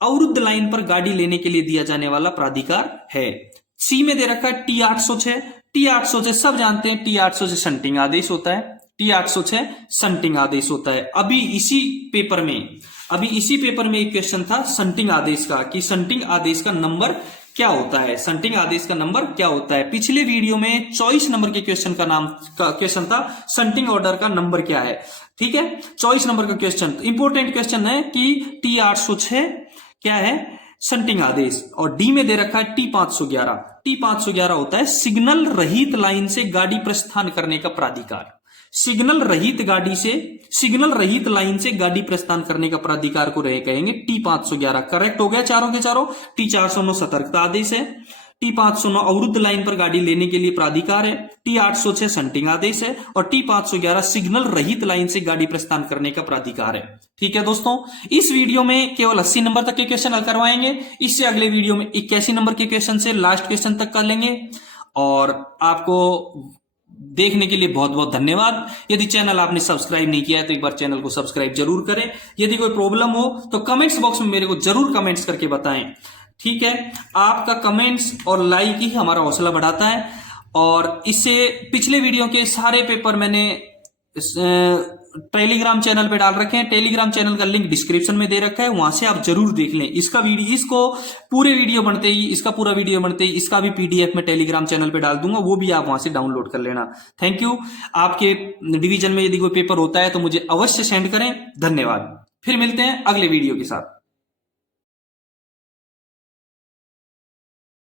अवरुद्ध लाइन पर गाड़ी लेने के लिए दिया जाने वाला प्राधिकार है। सी में दे रखा है T806। T806 सब जानते हैं, T806 शंटिंग आदेश होता है। T806 शंटिंग आदेश होता है। अभी इसी पेपर में एक क्वेश्चन था शंटिंग आदेश का कि शंटिंग आदेश का नंबर क्या होता है। शंटिंग आदेश का नंबर क्या होता है? पिछले वीडियो में 24 नंबर के क्वेश्चन था शंटिंग ऑर्डर का नंबर क्या है। ठीक है, 24 नंबर का क्वेश्चन इंपोर्टेंट क्वेश्चन है कि T806 क्या है? शंटिंग आदेश। और डी में दे रखा है T511। T511 होता है सिग्नल रहित लाइन से गाड़ी प्रस्थान करने का प्राधिकार। सिग्नल रहित लाइन से गाड़ी प्रस्थान करने का प्राधिकार को कहेंगे T511। करेक्ट हो गया चारों के चारों। T409 सतर्कता आदेश है, T509 अवरुद्ध लाइन पर गाड़ी लेने के लिए प्राधिकार है, T806 शंटिंग आदेश है और T511 सिग्नल रहित लाइन से गाड़ी प्रस्थान करने का प्राधिकार है। ठीक है दोस्तों, इस वीडियो में केवल 80 नंबर तक के क्वेश्चन हल करवाएंगे। इससे अगले वीडियो में 81 नंबर के क्वेश्चन से लास्ट क्वेश्चन तक कर लेंगे। और आपको देखने के लिए बहुत बहुत धन्यवाद। यदि चैनल आपने सब्सक्राइब नहीं किया है तो एक बार चैनल को सब्सक्राइब जरूर करें। यदि कोई प्रॉब्लम हो तो कमेंट्स बॉक्स में मेरे को जरूर कमेंट्स करके बताएं। ठीक है, आपका कमेंट्स और लाइक ही हमारा हौसला बढ़ाता है। और इससे पिछले वीडियो के सारे पेपर मैंने टेलीग्राम चैनल पे डाल रखे हैं। टेलीग्राम चैनल का लिंक डिस्क्रिप्शन में दे रखा है, वहां से आप जरूर देख लें। इसका पूरा वीडियो बनते ही इसका भी PDF में टेलीग्राम चैनल पे डाल दूंगा, वो भी आप वहां से डाउनलोड कर लेना। Thank you. आपके डिवीजन में यदि कोई पेपर होता है तो मुझे अवश्य सेंड करें। धन्यवाद। फिर मिलते हैं अगले वीडियो के साथ।